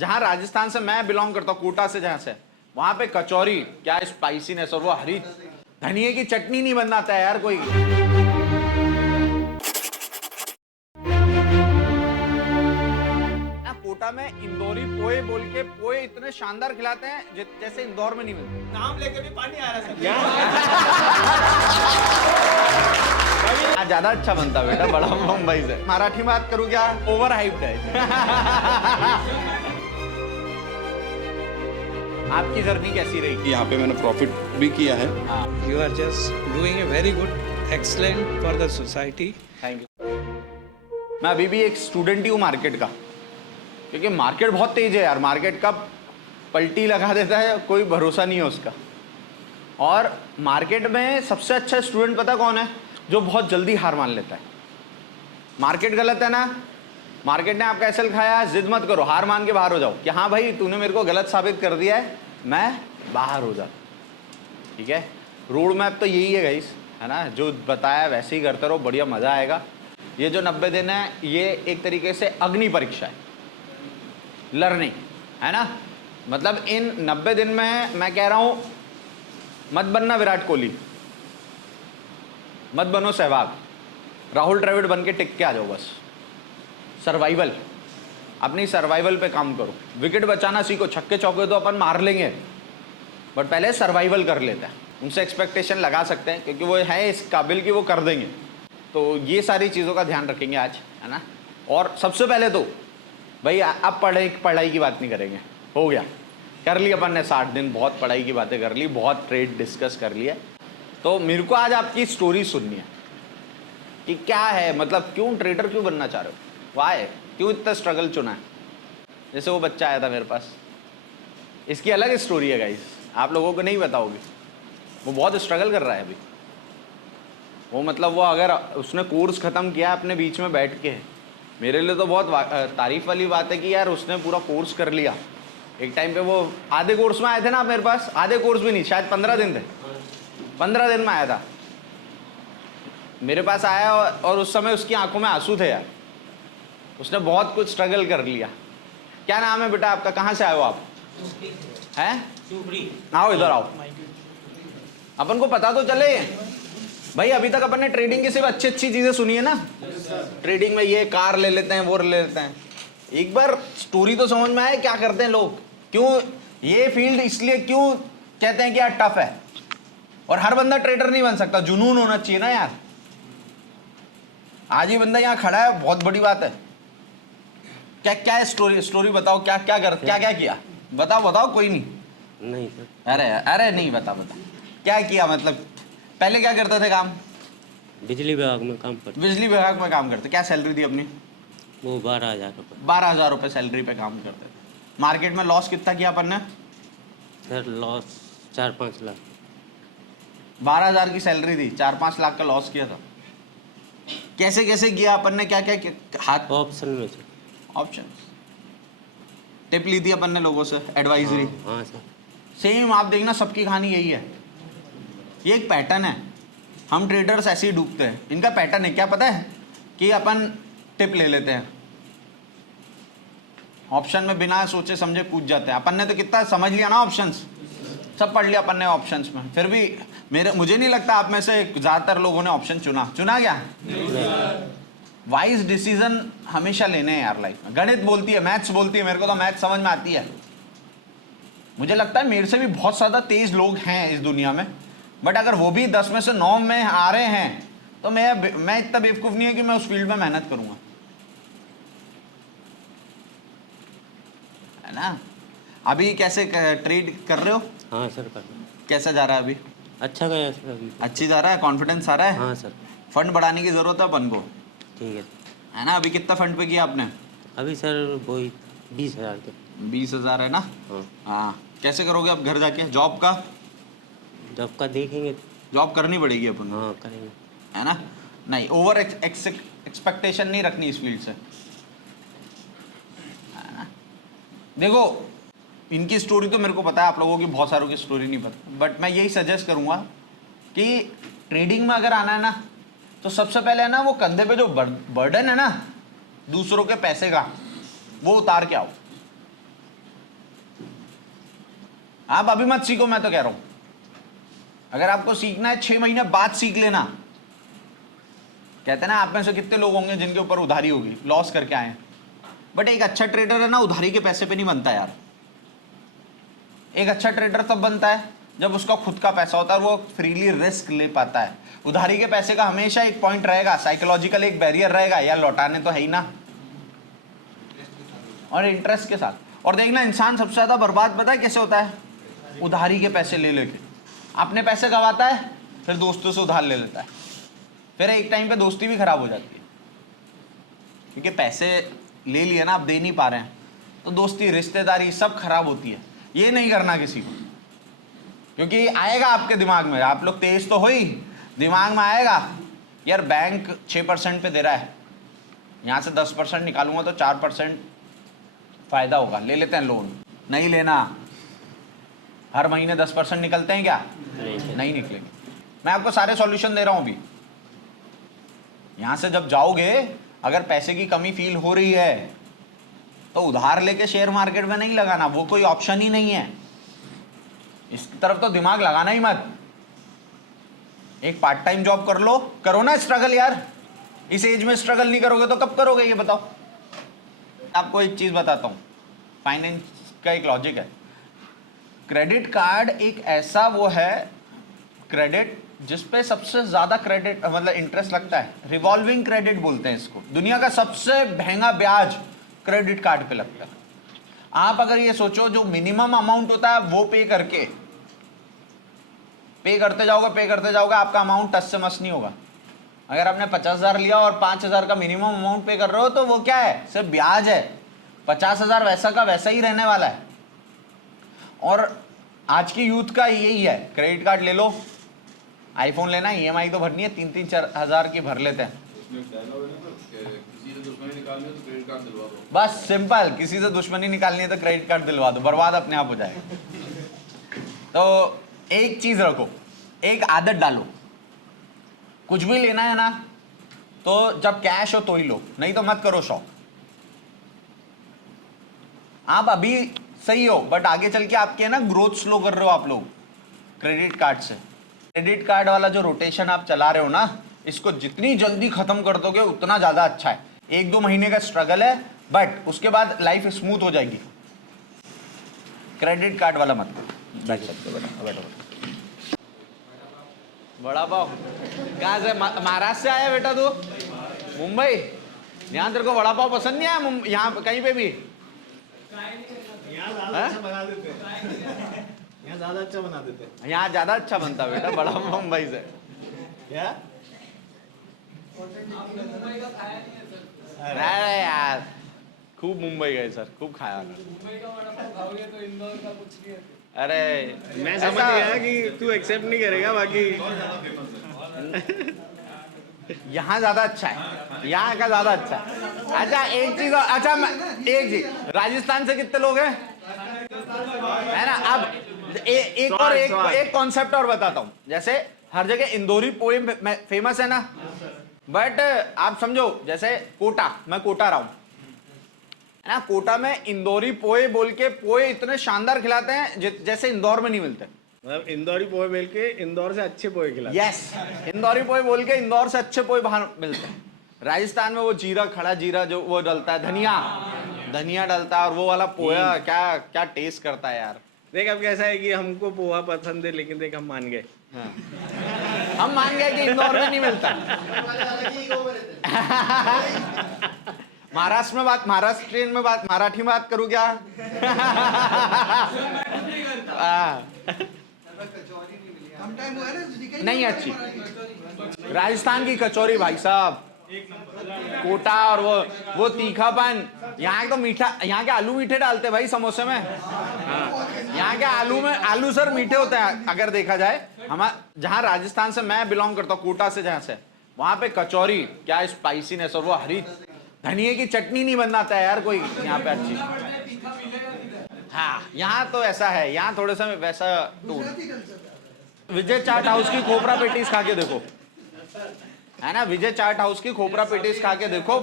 जहाँ राजस्थान से मैं बिलोंग करता हूँ, कोटा से, जहाँ से, वहां पे कचौरी क्या स्पाइसीनेस, और वो हरी धनिए की चटनी नहीं बनाता है यार कोई। कोटा में इंदौरी पोहे बोल के पोहे इतने शानदार खिलाते हैं जैसे इंदौर में नहीं मिलते। नाम लेके भी पानी आ रहा है सर। ज्यादा अच्छा बनता बेटा बड़ा मुंबई से। मराठी बात करूँ क्या, ओवर हाइप्ड है। आपकी जर्नी कैसी रही? यहाँ पे मैंने प्रॉफिट भी किया है। You are just doing a very good, excellent for the society. Thank you. मैं अभी भी एक स्टूडेंट ही हूँ मार्केट का, क्योंकि मार्केट बहुत तेज है यार। मार्केट का पलटी लगा देता है, कोई भरोसा नहीं है उसका। और मार्केट में सबसे अच्छा स्टूडेंट पता कौन है? जो बहुत जल्दी हार मान लेता है। मार्केट गलत है ना, मार्केट ने आपका एसएल खाया, जिद मत करो, हार मान के बाहर हो जाओ कि हाँ भाई तूने मेरे को गलत साबित कर दिया है, मैं बाहर हो जाता। ठीक है, रोड मैप तो यही है गाइस, है ना, जो बताया वैसे ही करते रहो, बढ़िया मज़ा आएगा। ये जो 90 दिन है ये एक तरीके से अग्नि परीक्षा है, लर्निंग, है ना। मतलब इन 90 दिन में मैं कह रहा हूँ मत बनना विराट कोहली, मत बनो सहवाग, राहुल द्रविड़ बन के टिक के आ जाओ बस। सर्वाइवल, अपनी सर्वाइवल पे काम करो। विकेट बचाना सीखो, छक्के चौके तो अपन मार लेंगे, बट पहले सर्वाइवल कर लेते हैं। उनसे एक्सपेक्टेशन लगा सकते हैं क्योंकि वो है इस काबिल कि वो कर देंगे। तो ये सारी चीज़ों का ध्यान रखेंगे आज, है ना। और सबसे पहले तो भाई अब पढ़ाई की बात नहीं करेंगे, हो गया, कर ली अपन ने 60 दिन, बहुत पढ़ाई की बातें कर ली, बहुत ट्रेड डिस्कस कर लिया। तो मेरे को आज आपकी स्टोरी सुननी है कि क्या है, मतलब क्यों ट्रेडर क्यों बनना चाह रहे हो, वाई, क्यों इतना स्ट्रगल चुना है। जैसे वो बच्चा आया था मेरे पास, इसकी अलग स्टोरी है गाइस, आप लोगों को नहीं बताओगे। वो बहुत स्ट्रगल कर रहा है अभी। वो मतलब वो अगर उसने कोर्स ख़त्म किया अपने बीच में बैठ के, मेरे लिए तो बहुत तारीफ वाली बात है कि यार उसने पूरा कोर्स कर लिया। एक टाइम पे वो आधे कोर्स में आए थे ना मेरे पास, आधे कोर्स भी नहीं, शायद 15 दिन थे, 15 दिन में आया था मेरे पास आया। और उस समय उसकी आंखों में आंसू थे यार, उसने बहुत कुछ स्ट्रगल कर लिया। क्या नाम है बेटा आपका, कहाँ से आए हो आप? हैं? आओ इधर आओ, अपन को पता तो चले भाई। अभी तक अपन ने ट्रेडिंग की सिर्फ अच्छी अच्छी चीजें सुनी है ना। ट्रेडिंग में ये कार ले लेते हैं, वो ले लेते हैं। एक बार स्टोरी तो समझ में आए क्या करते हैं लोग, क्यों ये फील्ड इसलिए क्यों कहते हैं कि यार टफ है। और हर बंदा ट्रेडर नहीं बन सकता, जुनून होना चाहिए ना यार। आज ही बंदा यहाँ खड़ा है, बहुत बड़ी बात है। क्या क्या स्टोरी बताओ, क्या किया, बताओ कोई नहीं सर। अरे नहीं, बता क्या किया, मतलब पहले क्या करते थे काम? बिजली विभाग में काम करते। बिजली विभाग में काम करते, क्या सैलरी थी अपनी? वो 12,000 रुपये। 12,000 रुपये सैलरी पे काम करते थे। मार्केट में लॉस कितना किया अपन ने? Sir loss 4-5 lakh. 12,000 की सैलरी थी, 4-5 लाख का लॉस किया था। कैसे कैसे किया अपन ने, क्या हाथ? ऑप्शन में सर। ऑप्शन टिप ली थी अपन ने लोगों से, एडवाइजरी। हाँ सर। सेम आप देखना, सबकी कहानी यही है। ये एक पैटर्न है, हम ट्रेडर्स ऐसे ही डूबते हैं। इनका पैटर्न है क्या पता है, कि अपन टिप ले लेते हैं, ऑप्शन में बिना सोचे समझे कूद जाते हैं। अपन ने तो कितना समझ लिया ना, ऑप्शंस सब पढ़ लिया अपन ने ऑप्शंस में, फिर भी मुझे नहीं लगता आप में से ज़्यादातर लोगों ने ऑप्शन चुना क्या? वाइज डिसीजन हमेशा लेने हैं यार लाइफ में। गणित बोलती है, मैथ्स बोलती है, मेरे को तो मैथ्स समझ में आती है। मुझे लगता है मेरे से भी बहुत ज़्यादा तेज लोग हैं इस दुनिया में, बट अगर वो भी 10 में से 9 में आ रहे हैं तो मैं इतना बेवकूफ़ नहीं है कि मैं उस फील्ड में मेहनत करूँगा, है ना। अभी कैसे ट्रेड कर रहे हो? हाँ सर कर रहे हैं। कैसा जा रहा है अभी? अच्छा गया सर अभी। अच्छी जा रहा है, कॉन्फिडेंस आ रहा है? हाँ सर। फंड बढ़ाने की ज़रूरत है अपन को, ठीक है ना। अभी कितना फंड पे किया आपने? अभी सर वही 20,000 के। 20,000 है ना। हाँ, कैसे करोगे अब घर जाके? जॉब का देखेंगे। जॉब करनी पड़ेगी अपन। हाँ करेंगे, है ना। नहीं, ओवर एक्सपेक्टेशन नहीं रखनी इस फील्ड से, है ना। देखो इनकी स्टोरी तो मेरे को पता है, आप लोगों की बहुत सारों की स्टोरी नहीं पता, बट मैं यही सजेस्ट करूँगा कि ट्रेडिंग में अगर आना है ना, तो सबसे पहले है ना वो कंधे पे जो बर्डन है ना दूसरों के पैसे का, वो उतार के आओ। आप अभी मत सीखो, मैं तो कह रहा हूं अगर आपको सीखना है 6 महीने बाद सीख लेना। कहते हैं ना, आप में से कितने लोग होंगे जिनके ऊपर उधारी होगी, लॉस करके आए, बट एक अच्छा ट्रेडर है ना उधारी के पैसे पे नहीं बनता यार। एक अच्छा ट्रेडर तब बनता है जब उसका खुद का पैसा होता है, वो फ्रीली रिस्क ले पाता है। उधारी के पैसे का हमेशा एक पॉइंट रहेगा, साइकोलॉजिकल एक बैरियर रहेगा, यार लौटाने तो है ही ना, और इंटरेस्ट के साथ। और देखना इंसान सबसे ज्यादा बर्बाद पता है कैसे होता है? उधारी के पैसे ले लेके। अपने पैसे गवाता है, फिर दोस्तों से उधार ले लेता है, फिर एक टाइम पे दोस्ती भी खराब हो जाती है, क्योंकि पैसे ले लिए ना, आप दे नहीं पा रहे हैं, तो दोस्ती रिश्तेदारी सब खराब होती है। ये नहीं करना किसी को, क्योंकि आएगा आपके दिमाग में, आप लोग तेज तो हो ही, दिमाग में आएगा यार बैंक 6% पे दे रहा है, यहाँ से 10% निकालूंगा तो 4% फायदा होगा, ले लेते हैं लोन। नहीं लेना, हर महीने 10% निकलते हैं क्या? नहीं निकलेंगे। मैं आपको सारे सॉल्यूशन दे रहा हूं अभी। यहां से जब जाओगे, अगर पैसे की कमी फील हो रही है तो उधार लेके शेयर मार्केट में नहीं लगाना, वो कोई ऑप्शन ही नहीं है। इस तरफ तो दिमाग लगाना ही मत। एक पार्ट टाइम जॉब कर लो, करो ना स्ट्रगल यार। इस एज में स्ट्रगल नहीं करोगे तो कब करोगे ये बताओ। आपको एक चीज बताता हूं, फाइनेंस का एक लॉजिक है। क्रेडिट कार्ड एक ऐसा वो है क्रेडिट जिसपे सबसे ज्यादा क्रेडिट मतलब इंटरेस्ट लगता है, रिवॉल्विंग क्रेडिट बोलते हैं इसको। दुनिया का सबसे महंगा ब्याज क्रेडिट कार्ड पे लगता है। आप अगर ये सोचो, जो मिनिमम अमाउंट होता है वो पे करते जाओगे, आपका अमाउंट टस से मस नहीं होगा। अगर आपने 50,000 लिया और 5,000 का मिनिमम अमाउंट पे कर रहे हो तो वो क्या है? सिर्फ ब्याज है। 50,000 वैसा का वैसा ही रहने वाला है। और आज की यूथ का यही है, क्रेडिट कार्ड ले लो, आईफोन लेना है, ईएमआई तो भरनी है, 3-4 हजार की भर लेते हैं। बस सिंपल, किसी से दुश्मनी निकालनी है तो क्रेडिट कार्ड दिलवा दो, बर्बाद अपने आप हो जाएगा। तो एक चीज रखो, एक आदत डालो, कुछ भी लेना है ना तो जब कैश हो तो ही लो, नहीं तो मत करो शौक। आप अभी सही हो, बट आगे चल के आपके ना ग्रोथ स्लो कर रहे हो आप लोग क्रेडिट कार्ड से। क्रेडिट कार्ड वाला जो रोटेशन आप चला रहे हो ना, इसको जितनी जल्दी खत्म कर दोगे उतना ज्यादा अच्छा है। 1-2 महीने का स्ट्रगल है, बट उसके बाद लाइफ स्मूथ हो जाएगी। क्रेडिट कार्ड वाला मत करो। बैठ सकते हो, बैठो। बड़ा पाव कहाँ से? महाराष्ट्र से आया बेटा तू? मुंबई? यहाँ तेरे को बड़ा पाव पसंद नहीं आया? यहाँ कहीं पे भी यहाँ ज्यादा अच्छा बना देते हैं। यहाँ ज्यादा अच्छा बना देते हैं। यहाँ ज्यादा अच्छा बनता बेटा बड़ा मुंबई से। क्या? अरे यार खूब मुंबई गए सर, खूब खाया। अरे मैं समझ गया कि तू एक्सेप्ट नहीं करेगा, बाकी यहाँ ज्यादा अच्छा है, यहाँ का ज्यादा अच्छा है। अच्छा एक चीज, एक चीज, राजस्थान से कितने लोग हैं? है ना। अब एक कॉन्सेप्ट और बताता हूँ। जैसे हर जगह इंदौरी पोहे फेमस है ना, बट आप समझो जैसे कोटा, मैं कोटा रहा हूं है ना, कोटा में इंदौरी पोहे बोल के पोहे इतने शानदार खिलाते हैं जैसे इंदौर में नहीं मिलते। मतलब इंदौरी पोहे बेल के इंदौर से अच्छे पोहे खिलाते। यस, इंदौरी पोहे बोल के इंदौर से अच्छे पोहे बाहर मिलते हैं। राजस्थान में वो जीरा, खड़ा जीरा जो वो डलता है, धनिया डलता है, और वो वाला पोहा क्या क्या टेस्ट करता है यार। देख अब कैसा है कि हमको पोहा पसंद है, लेकिन देख हम मान गए। हाँ। हम मान गए कि इंदौर में नहीं मिलता। महाराष्ट्र में बात, महाराष्ट्रियन में बात, मराठी में बात करूं क्या? नहीं अच्छी राजस्थान की कचौरी भाई साहब, कोटा, और वो तीखापन। यहाँ तो मीठा, यहाँ के आलू मीठे डालते भाई समोसे में। यहाँ के आलू सर मीठे होते हैं अगर देखा जाए। जहाँ राजस्थान से मैं बिलोंग करता हूँ, कोटा से जहाँ से, वहां पे कचौरी क्या स्पाइसीनेस, और वो हरी धनिये की चटनी नहीं बनाता है यार कोई यहाँ पे अच्छी। हाँ यहाँ तो ऐसा है, यहाँ थोड़ा सा वैसा टूर। विजय चाट हाउस की खोपरा पेटीज खा के देखो, है ना, विजय चाट हाउस की खोपरा पेटीज खा के देखो,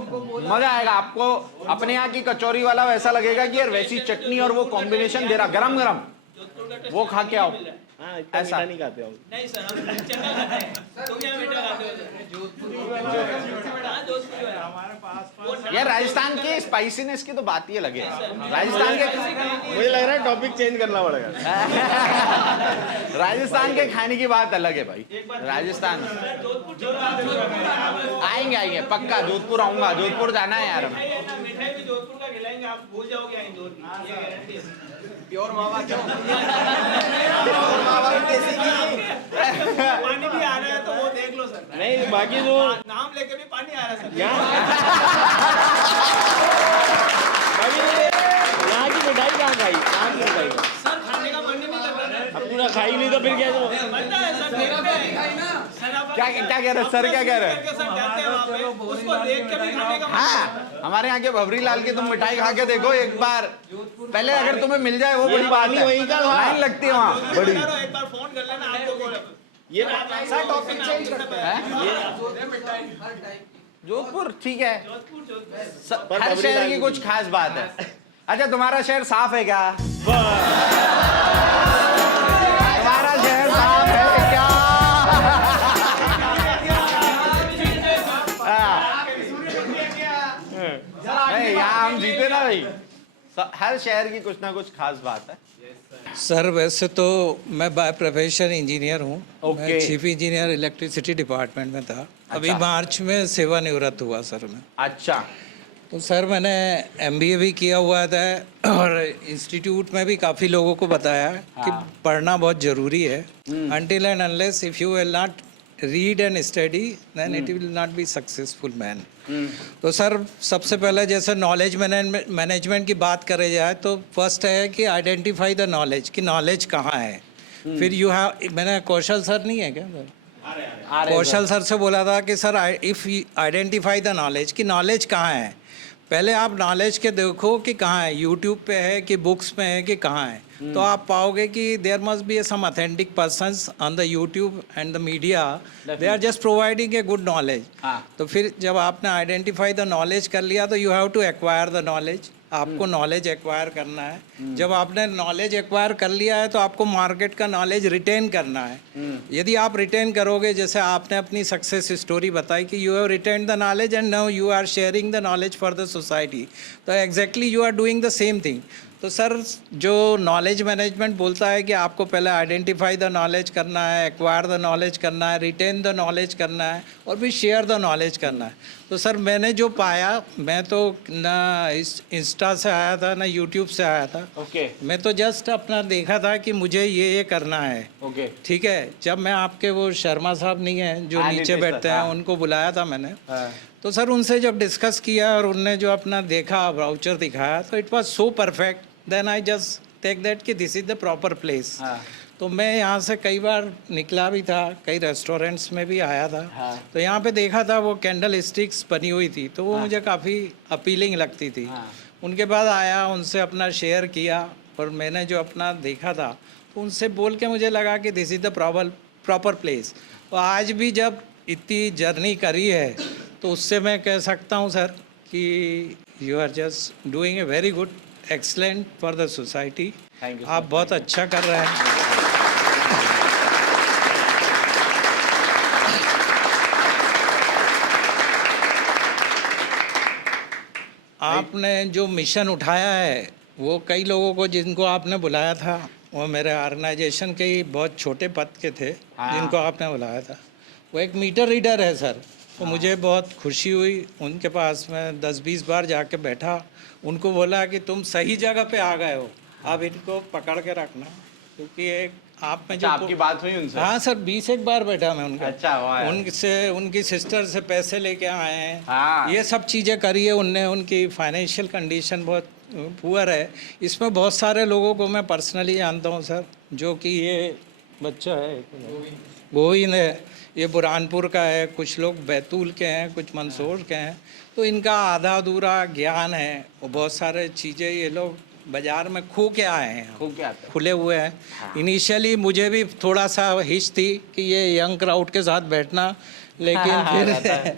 मजा आएगा आपको। अपने यहाँ की कचौरी वाला वैसा लगेगा कि यार वैसी चटनी और वो कॉम्बिनेशन दे रहा, गरम गरम वो खा के आओ। हाँ इतना ऐसा। मीठा नहीं खाते हम। नहीं सर, हम चना खाते हैं। तुम क्या मीठा खाते हो सर? हाँ, जोधपुरी है। यार राजस्थान की स्पाइसीनेस की तो बात ही अलग है। राजस्थान के मुझे लग रहा है टॉपिक चेंज करना पड़ेगा। राजस्थान के खाने की बात अलग है भाई। राजस्थान आएंगे आएंगे पक्का, जोधपुर आऊंगा, जोधपुर जाना है यार हमें। मिठाई भी जोधपुर का खिलाएंगे, आप भूल जाओगे इंदौर की, ये गारंटी है। प्योर मावा क्यों? पानी भी आ रहा है तो वो देख लो सर। नहीं बाकी जो नाम लेके भी पानी आ रहा है सर। बाकी यहाँ की मिठाई कहाँ खाई? कहाँ की मिठाई खाई? सर खाने का मन ही नहीं कर रहा है। अब पूरा खाई नहीं तो फिर क्या? बनता है सर, देखते हैं। सर आप क्या कह रहे सर, क्या कह रहे करके सर जाते हैं वहाँ पे, उसको देख के भी खाने का मन हाँ, हमारे यहाँ के भवरी लाल की तुम मिठाई खा के देखो एक बार, पहले अगर तुम्हें मिल जाए वो बड़ी बात है। वहीं का था। लाइन लगती है वहाँ बड़ी। करो, एक बार फोन कर लेना आपको बोल। ये सर टॉपिक चेंज करते हैं। जोधपुर ठीक है, जोधपुर हर शहर की कुछ खास बात है। अच्छा तुम्हारा शहर साफ है क्या? तुम्हारा शहर साफ है क्या? नहीं यहाँ हम जीते ना भाई। हर शहर की कुछ ना कुछ खास बात है। सर वैसे तो मैं बाय प्रोफेशन इंजीनियर हूँ। ओके। मैं चीफ इंजीनियर इलेक्ट्रिसिटी डिपार्टमेंट में था। अभी मार्च में सेवानिवृत्त हुआ सर मैं। अच्छा तो सर मैंने एमबीए भी किया हुआ था और इंस्टीट्यूट में भी काफ़ी लोगों को बताया कि पढ़ना बहुत ज़रूरी है। Until and unless if you will not read and study then it will not be successful man. तो सर सबसे पहले जैसे नॉलेज मैनेजमेंट की बात करे जाए तो फर्स्ट है कि आइडेंटिफाई द नॉलेज कि नॉलेज कहाँ है। फिर यू हैव, मैंने कौशल सर नहीं है क्या सर? कौशल सर से बोला था कि sir if identify the knowledge कि नॉलेज कहाँ है। पहले आप नॉलेज के देखो कि कहाँ है, यूट्यूब पे है कि बुक्स में है कि कहाँ है। तो आप पाओगे कि there must be some authentic persons on the YouTube and the media, they are just providing a good knowledge. तो फिर जब आपने आइडेंटिफाई द नॉलेज कर लिया तो you have to acquire the knowledge. आपको नॉलेज एक्वायर करना है। जब आपने नॉलेज एक्वायर कर लिया है तो आपको मार्केट का नॉलेज रिटेन करना है। यदि आप रिटेन करोगे, जैसे आपने अपनी सक्सेस स्टोरी बताई कि you have written the knowledge and now you are sharing the knowledge for the society, तो exactly you are doing the same thing. तो सर जो नॉलेज मैनेजमेंट बोलता है कि आपको पहले आइडेंटिफाई द नॉलेज करना है, एक्वायर द नॉलेज करना है, रिटेन द नॉलेज करना है और फिर शेयर द नॉलेज करना है। तो सर मैंने जो पाया, मैं तो ना इंस्टा से आया था ना यूट्यूब से आया था। ओके मैं तो जस्ट अपना देखा था कि मुझे ये करना है। ओके ठीक है, जब मैं आपके वो शर्मा साहब नहीं हैं जो हाँ, नीचे नीतीश सर, बैठते हैं, हाँ। उनको बुलाया था मैंने। हाँ। तो सर उनसे जब डिस्कस किया और उनने जो अपना देखा वाउचर दिखाया तो it was so perfect, then I just take that कि this is the proper place. हाँ। तो मैं यहाँ से कई बार निकला भी था, कई रेस्टोरेंट्स में भी आया था। हाँ। तो यहाँ पे देखा था वो कैंडल स्टिक्स बनी हुई थी, तो वो मुझे काफ़ी अपीलिंग लगती थी। हाँ। उनके बाद आया, उनसे अपना शेयर किया और मैंने जो अपना देखा था तो उनसे बोल के मुझे लगा कि this is the proper place. तो आज भी जब इतनी जर्नी करी है तो उससे मैं कह सकता हूँ सर कि you are just doing a very good, excellent for the society. Thank you, आप बहुत अच्छा कर रहे हैं। आपने जो मिशन उठाया है वो कई लोगों को जिनको आपने बुलाया था वो मेरे ऑर्गेनाइजेशन के ही बहुत छोटे पद के थे जिनको आपने बुलाया था। वो एक मीटर रीडर है सर। तो मुझे बहुत खुशी हुई, उनके पास मैं 10-20 बार जाके बैठा, उनको बोला कि तुम सही जगह पे आ गए हो, आप इनको पकड़ के रखना, क्योंकि एक आप में जो आपकी बात हुई उनसे? हाँ सर, 20 बार बैठा मैं उनका। अच्छा, वाह यार। उनसे उनकी सिस्टर से पैसे लेके आए हैं। हाँ। ये सब चीज़ें करी है उनने। उनकी फाइनेंशियल कंडीशन बहुत पुअर है। इसमें बहुत सारे लोगों को मैं पर्सनली जानता हूँ सर, जो कि ये बच्चा है गोविंद है, ये बुरहानपुर का है, कुछ लोग बैतूल के हैं, कुछ मंदसौर के हैं। तो इनका आधा अधूरा ज्ञान है और बहुत सारे चीज़ें ये लोग बाज़ार में खो के आए हैं, खूब क्या आते? खुले हुए हैं। इनिशियली मुझे भी थोड़ा सा हिच थी कि ये यंग क्राउड के साथ बैठना, लेकिन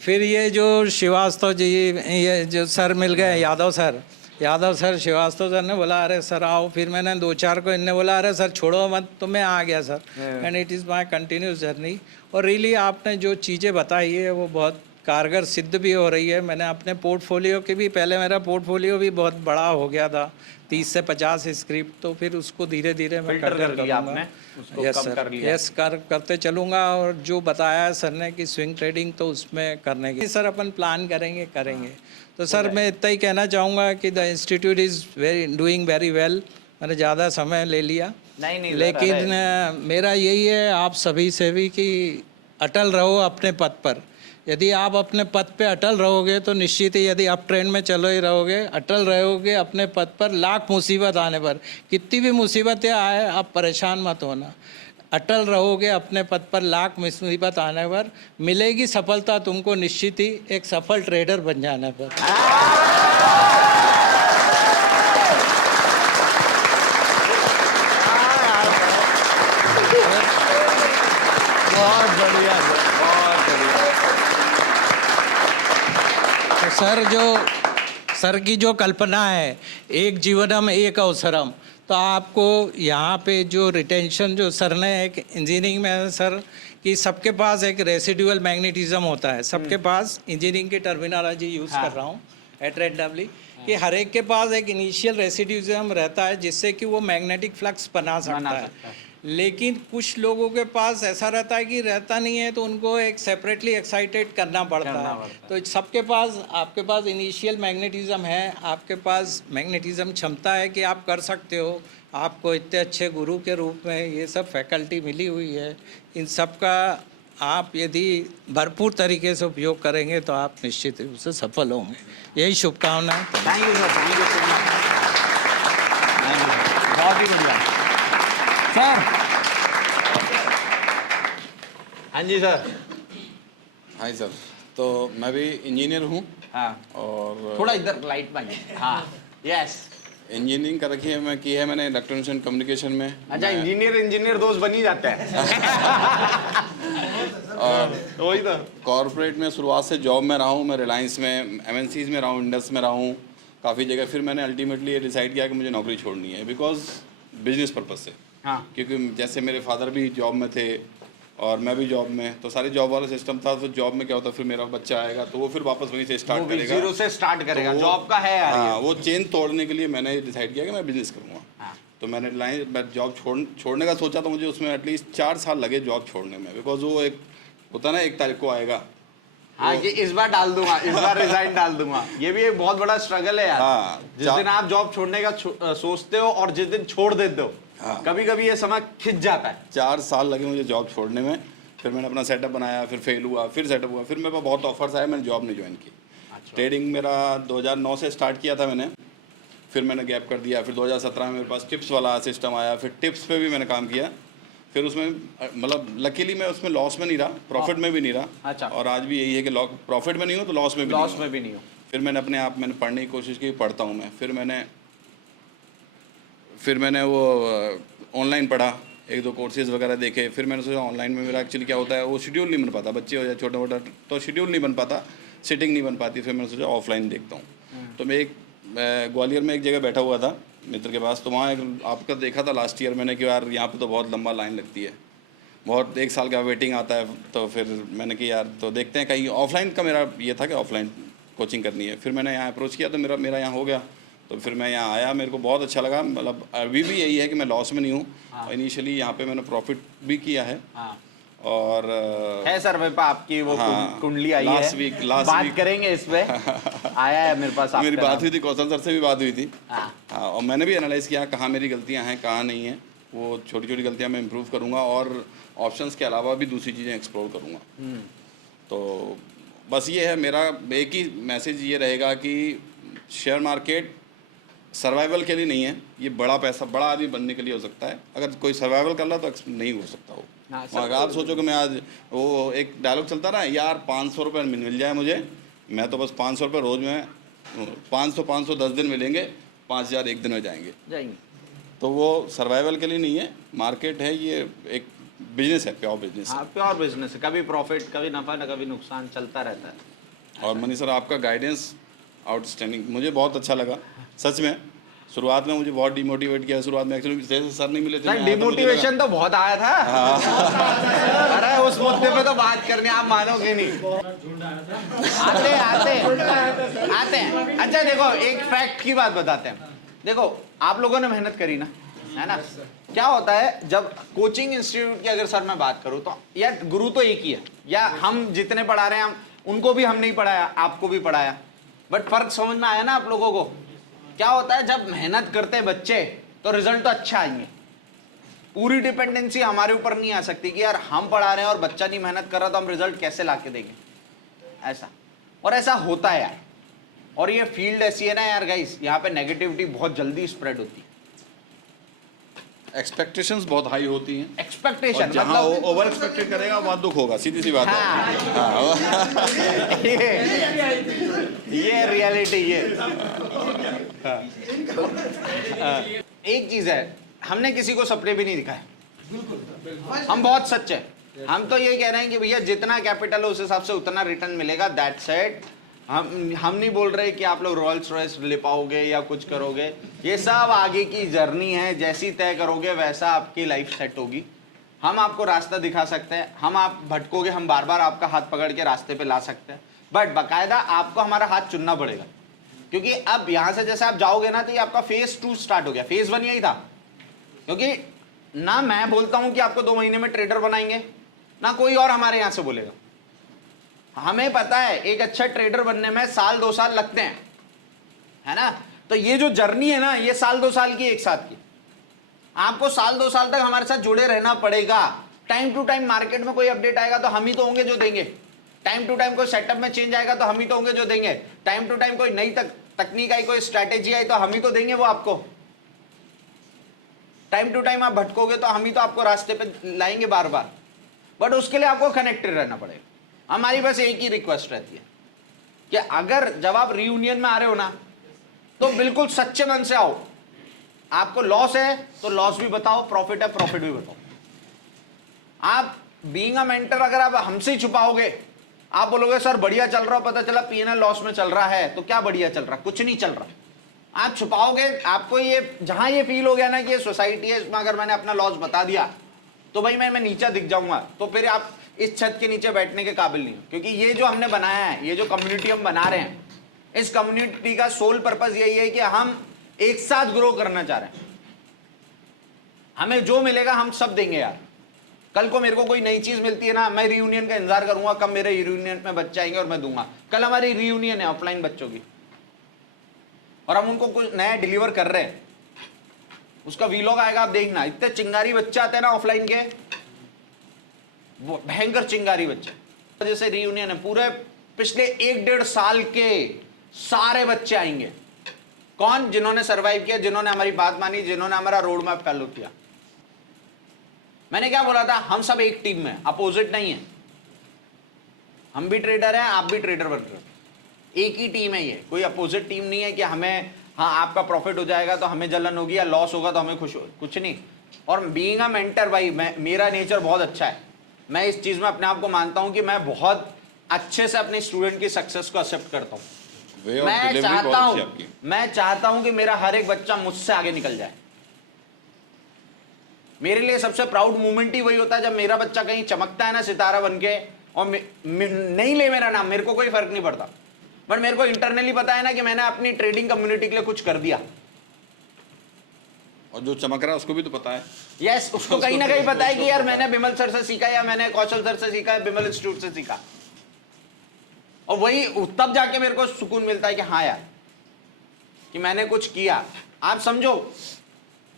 फिर ये जो श्रीवास्तव जी, ये जो सर मिल गए, Yadav sir, Yadav sir, Shrivastava sir ने बोला अरे सर आओ, फिर मैंने 2-4 को, इनने बोला अरे सर छोड़ो मत, तो मैं आ गया sir. And it is my continuous journey. और रियली आपने जो चीज़ें बताई है वो बहुत कारगर सिद्ध भी हो रही है। मैंने अपने पोर्टफोलियो के भी, पहले मेरा पोर्टफोलियो भी बहुत बड़ा हो गया था, 30 से 50 स्क्रिप्ट, तो फिर उसको धीरे धीरे मैं फिल्टर कर लिया करूँगा। आपने, उसको यस कम सर, कर लिया। यस करते चलूँगा। और जो बताया सर ने कि स्विंग ट्रेडिंग, तो उसमें करने की सर अपन प्लान करेंगे। तो सर मैं इतना ही कहना चाहूँगा कि the institute is doing very well. मैंने ज़्यादा समय ले लिया, नहीं लेकिन मेरा यही है आप सभी से भी कि अटल रहो अपने पद पर। यदि आप अपने पद पे अटल रहोगे तो निश्चित ही, यदि आप ट्रेंड में चलो ही रहोगे, अटल रहोगे अपने पद पर, लाख मुसीबत आने पर, कितनी भी मुसीबतें आए आप परेशान मत होना। अटल रहोगे अपने पद पर, लाख मुसीबत आने पर मिलेगी सफलता तुमको निश्चित ही, एक सफल ट्रेडर बन जाने पर। बहुत बढ़िया, बहुत बढ़िया। तो सर की जो कल्पना है, एक जीवनम एक अवसरम, तो आपको यहाँ पे जो रिटेंशन, जो सर ने एक इंजीनियरिंग में है सर, कि सबके पास एक रेसिडुअल मैग्नेटिज्म होता है, सबके पास, इंजीनियरिंग की टर्मिनोलॉजी यूज़ कर रहा हूँ एट रैंडमली, कि हर एक के पास एक इनिशियल रेसिड्यूजम रहता है जिससे कि वो मैग्नेटिक फ्लक्स बना सकता है। लेकिन कुछ लोगों के पास ऐसा रहता है कि रहता नहीं है, तो उनको एक सेपरेटली एक्साइटेड करना पड़ता है। तो सबके पास, आपके पास इनिशियल मैग्नेटिज्म है, आपके पास मैग्नेटिज्म क्षमता है कि आप कर सकते हो। आपको इतने अच्छे गुरु के रूप में ये सब फैकल्टी मिली हुई है, इन सब का आप यदि भरपूर तरीके से उपयोग करेंगे तो आप निश्चित रूप से सफल होंगे। यही शुभकामनाएं। Thank you sir, thank you so much, बहुत ही बढ़िया सर। हाँ जी सर। हाय सर, तो मैं भी इंजीनियर हूँ हाँ, और थोड़ा इधर लाइट में आइए। हाँ, यस। इंजीनियरिंग कर रखी है, मैं की है मैंने इलेक्ट्रॉनिक्स एंड कम्युनिकेशन में। अच्छा, इंजीनियर दोस्त बन ही जाते हैं। और वही तो। कॉर्पोरेट में शुरुआत से जॉब में रहा हूँ, मैं रिलायंस में, एमएनसीज में रहा हूँ, इंडस में रहा हूँ, काफ़ी जगह। फिर मैंने अल्टीमेटली ये डिसाइड किया कि मुझे नौकरी छोड़नी है, बिकॉज बिजनेस पर्पज से। हाँ, क्योंकि जैसे मेरे फादर भी जॉब में थे और मैं भी जॉब में, तो सारी जॉब वाला सिस्टम था। तो जॉब में क्या होता, फिर मेरा बच्चा आएगा तो वो फिर वापस वहीं से स्टार्ट करेगा, जीरो से स्टार्ट करेगा। तो जॉब का है यार। हाँ, वो चेन तोड़ने के लिए मैंने डिसाइड किया कि मैं बिजनेस करूँगा। हाँ। तो मैंने मैं जॉब छोड़ने का सोचा, तो मुझे उसमें एटलीस्ट 4 साल लगे जॉब छोड़ने में, बिकॉज वो एक होता ना 1 तारीख को आएगा। हाँ, कि इस बार डाल दूंगा, इस बार रिजाइन डाल दूंगा। ये भी एक बहुत बड़ा स्ट्रगल है यार। हाँ, जिस दिन आप जॉब छोड़ने का सोचते हो और जिस दिन छोड़ देते हो, हाँ, कभी कभी ये समय खिंच जाता है। 4 साल लगे मुझे जॉब छोड़ने में। फिर मैंने अपना सेटअप बनाया, फिर फेल हुआ, फिर सेटअप हुआ, फिर मेरे पास बहुत ऑफर्स आए, मैंने जॉब नहीं ज्वाइन की। ट्रेडिंग मेरा 2009 से स्टार्ट किया था मैंने, फिर मैंने गैप कर दिया। फिर 2017 में मेरे पास टिप्स वाला सिस्टम आया, फिर टिप्स पे भी मैंने काम किया। फिर उसमें मतलब लकीली मैं उसमें लॉस में नहीं रहा, प्रॉफिट में भी नहीं रहा। अच्छा। और आज भी यही है कि प्रॉफिट में नहीं हो तो लॉस में भी नहीं हो। फिर मैंने अपने आप मैंने पढ़ने की कोशिश की, पढ़ता हूँ मैं। फिर मैंने वो ऑनलाइन पढ़ा, 1-2 कोर्सेज वगैरह देखे। फिर मैंने सोचा ऑनलाइन में मेरा एक्चुअली क्या होता है, वो शेड्यूल नहीं बन पाता, बच्चे हो जाए छोटा मोटा तो शेड्यूल नहीं बन पाता, सिटिंग नहीं बन पाती। फिर मैंने सोचा ऑफलाइन देखता हूँ। तो मैं ग्वालियर में एक जगह बैठा हुआ था मित्र के पास, तो वहाँ एक आपका देखा था लास्ट ईयर मैंने कि यार यहाँ पे तो बहुत लंबा लाइन लगती है, बहुत 1 साल का वेटिंग आता है। तो फिर मैंने कि यार तो देखते हैं कहीं ऑफलाइन का, मेरा ये था कि ऑफलाइन कोचिंग करनी है। फिर मैंने यहाँ अप्रोच किया तो मेरा यहाँ हो गया। तो फिर मैं यहाँ आया, मेरे को बहुत अच्छा लगा। मतलब अभी भी यही है कि मैं लॉस में नहीं हूँ। हाँ। इनिशियली यहाँ पे मैंने प्रॉफिट भी किया है। हाँ। और है सर मेरे पास आपकी वो हाँ, कुंडली आई लास्ट है। वीक बात करेंगे इस पे। आया है मेरे पास मेरी आपका बात नाम। हुई थी, कौशल सर से भी बात हुई थी। हाँ। हाँ, और मैंने भी एनालाइज़ किया कहाँ मेरी गलतियाँ हैं, कहाँ नहीं है। वो छोटी छोटी गलतियाँ मैं इम्प्रूव करूँगा और ऑप्शंस के अलावा भी दूसरी चीज़ें एक्सप्लोर करूँगा। तो बस ये है मेरा एक ही मैसेज ये रहेगा कि शेयर मार्केट सर्वाइवल के लिए नहीं है, ये बड़ा पैसा बड़ा आदमी बनने के लिए हो सकता है। अगर कोई सर्वाइवल कर रहा तो नहीं हो सकता वो। हाँ, अगर आप सोचो कि मैं आज, वो एक डायलॉग चलता रहा यार 500 रुपये मिल जाए मुझे, मैं तो बस 500 रुपये रोज़ में 500 10 दिन मिलेंगे, 5000 एक दिन में जाएंगे। तो वो सर्वाइवल के लिए नहीं है, मार्केट है, ये एक बिजनेस है, प्योर बिजनेस है। हाँ, प्योर बिजनेस है। कभी प्रॉफिट, कभी नफा, न कभी नुकसान चलता रहता है। और मनी सर आपका गाइडेंस आउटस्टैंडिंग, मुझे बहुत अच्छा लगा सच में। शुरुआत में मुझे बहुत डिमोटिवेट किया, शुरुआत में एक्चुअली जैसे सर नहीं मिले थे, मैं आया तो मुझे डिमोटिवेशन लगा- तो बहुत आया था। अरे उस मुद्दे पे तो बात करने आप मानोगे नहीं। आते हैं। अच्छा देखो, एक फैक्ट की बात बताते हैं। देखो आप लोगों ने मेहनत करी ना, है ना। क्या होता है जब कोचिंग इंस्टीट्यूट की अगर सर मैं बात करूं तो यार गुरु तो एक ही है, या हम जितने पढ़ा रहे हैं हम उनको भी हम नहीं पढ़ाया, आपको भी पढ़ाया, बट फर्क समझ में आया ना आप लोगों को। क्या होता है जब मेहनत करते हैं बच्चे तो रिजल्ट तो अच्छा आएंगे। पूरी डिपेंडेंसी हमारे ऊपर नहीं आ सकती कि यार हम पढ़ा रहे हैं और बच्चा नहीं मेहनत कर रहा तो हम रिजल्ट कैसे ला के देंगे, ऐसा। और ऐसा होता है यार, और ये फील्ड ऐसी है ना यार गाइस, यहाँ पे नेगेटिविटी बहुत जल्दी स्प्रेड होती है। एक्सपेक्टेशंस बहुत हाई होती हैं, एक्सपेक्टेशन और जहाँ मतलब ओवर एक्सपेक्टेड करेगा वहाँ दुख होगा, सीधी सी बात है। ये रियलिटी ये एक चीज है, हमने किसी को सपने भी नहीं दिखाए, हम बहुत सच्चे हैं। हम तो ये कह रहे हैं कि भैया जितना कैपिटल है उस हिसाब से उतना रिटर्न मिलेगा, दैट्स इट। हम नहीं बोल रहे कि आप लोग रॉयल्स रॉयस ले पाओगे या कुछ करोगे, ये सब आगे की जर्नी है, जैसी तय करोगे वैसा आपकी लाइफ सेट होगी। हम आपको रास्ता दिखा सकते हैं, हम आप भटकोगे हम बार बार आपका हाथ पकड़ के रास्ते पे ला सकते हैं, बट बाकायदा आपको हमारा हाथ चुनना पड़ेगा। क्योंकि अब यहाँ से जैसे आप जाओगे ना तो ये आपका फेज 2 स्टार्ट हो गया, फेज 1 यही था। क्योंकि ना मैं बोलता हूँ कि आपको 2 महीने में ट्रेडर बनाएंगे, ना कोई और हमारे यहाँ से बोलेगा। हमें पता है एक अच्छा ट्रेडर बनने में साल 2 साल लगते हैं, है ना। तो ये जो जर्नी है ना, ये साल 2 साल की एक साथ की, आपको साल 2 साल तक हमारे साथ जुड़े रहना पड़ेगा। टाइम टू टाइम मार्केट में कोई अपडेट आएगा तो हम ही तो होंगे जो देंगे, टाइम टू टाइम कोई सेटअप में चेंज आएगा तो हम ही तो होंगे जो देंगे, टाइम टू टाइम कोई नई तकनीक आई, कोई स्ट्रैटेजी आई तो हम ही तो देंगे वो आपको। टाइम टू टाइम आप भटकोगे तो हम ही तो आपको रास्ते पे लाएंगे बार बार, बट उसके लिए आपको कनेक्टेड रहना पड़ेगा। हमारी बस एक ही रिक्वेस्ट रहती है कि अगर जब आप रियूनियन में आ रहे हो ना तो बिल्कुल सच्चे मन से आओ। आपको लॉस है तो लॉस भी बताओ, प्रॉफिट है प्रॉफिट भी बताओ। आप बीइंग अ मेंटर अगर आप हमसे ही छुपाओगे, आप बोलोगे सर बढ़िया चल रहा, पता चला पीएनएल लॉस में चल रहा है, तो क्या बढ़िया चल रहा, कुछ नहीं चल रहा। आप छुपाओगे, आपको ये जहां ये फील हो गया ना कि ये सोसाइटी है, इसमें अगर मैंने अपना लॉस बता दिया तो भाई मैं नीचा दिख जाऊंगा, तो फिर आप इस छत के नीचे बैठने के काबिल नहीं हो। क्योंकि ये जो हमने बनाया है, ये जो कम्युनिटी हम बना रहे हैं, इस कम्युनिटी का सोल पर्पस यही है कि हम एक साथ ग्रो करना चाह रहे हैं। हमें जो मिलेगा हम सब देंगे यार। कल को मेरे को कोई नई चीज मिलती है ना, मैं रियूनियन का इंतजार करूंगा कब मेरे रियूनियन में बच्चे आएंगे और मैं दूंगा। कल हमारी रियूनियन है ऑफलाइन बच्चों की, और हम उनको कुछ नया डिलीवर कर रहे हैं, उसका वीलॉग आएगा, आप देखना। इतने चिंगारी बच्चे आते हैं ना ऑफलाइन के, वो भयंकर चिंगारी बच्चे। जैसे रियूनियन है, पूरे पिछले 1-1.5 साल के सारे बच्चे आएंगे। कौन? जिन्होंने सरवाइव किया, जिन्होंने हमारी बात मानी, जिन्होंने हमारा रोड मैप फॉलो किया। मैंने क्या बोला था, हम सब एक टीम में, अपोजिट नहीं है। हम भी ट्रेडर हैं, आप भी ट्रेडर बन रहे हो, एक ही टीम है ये, कोई अपोजिट टीम नहीं है कि हमें, हाँ आपका प्रॉफिट हो जाएगा तो हमें जलन होगी या लॉस होगा तो हमें खुश हो, कुछ नहीं। और बीइंग अ मेंटर भाई, मेरा नेचर बहुत अच्छा है। मैं इस चीज में अपने आप को मानता हूं कि मैं बहुत अच्छे से अपने स्टूडेंट की सक्सेस को एक्सेप्ट करता हूं। मैं चाहता हूं कि मेरा हर एक बच्चा मुझसे आगे निकल जाए। मेरे लिए सबसे प्राउड मोमेंट ही वही होता है जब मेरा बच्चा कहीं चमकता है ना सितारा बन के, और नहीं ले मेरा नाम, मेरे को कोई फर्क नहीं पड़ता, बट मेरे को इंटरनली पता है ना कि मैंने अपनी ट्रेडिंग कम्युनिटी के लिए कुछ कर दिया। और जो चमक रहा है उसको भी तो पता है। यस, उसको कहीं ना कहीं पता है कि यार मैंने बिमल सर से सीखा, या मैंने कौशल सर से सीखा, बिमल इंस्टीट्यूट से सीखा। और वही तब जाके मेरे को सुकून मिलता है कि हाँ यार, कि मैंने कुछ किया। आप समझो,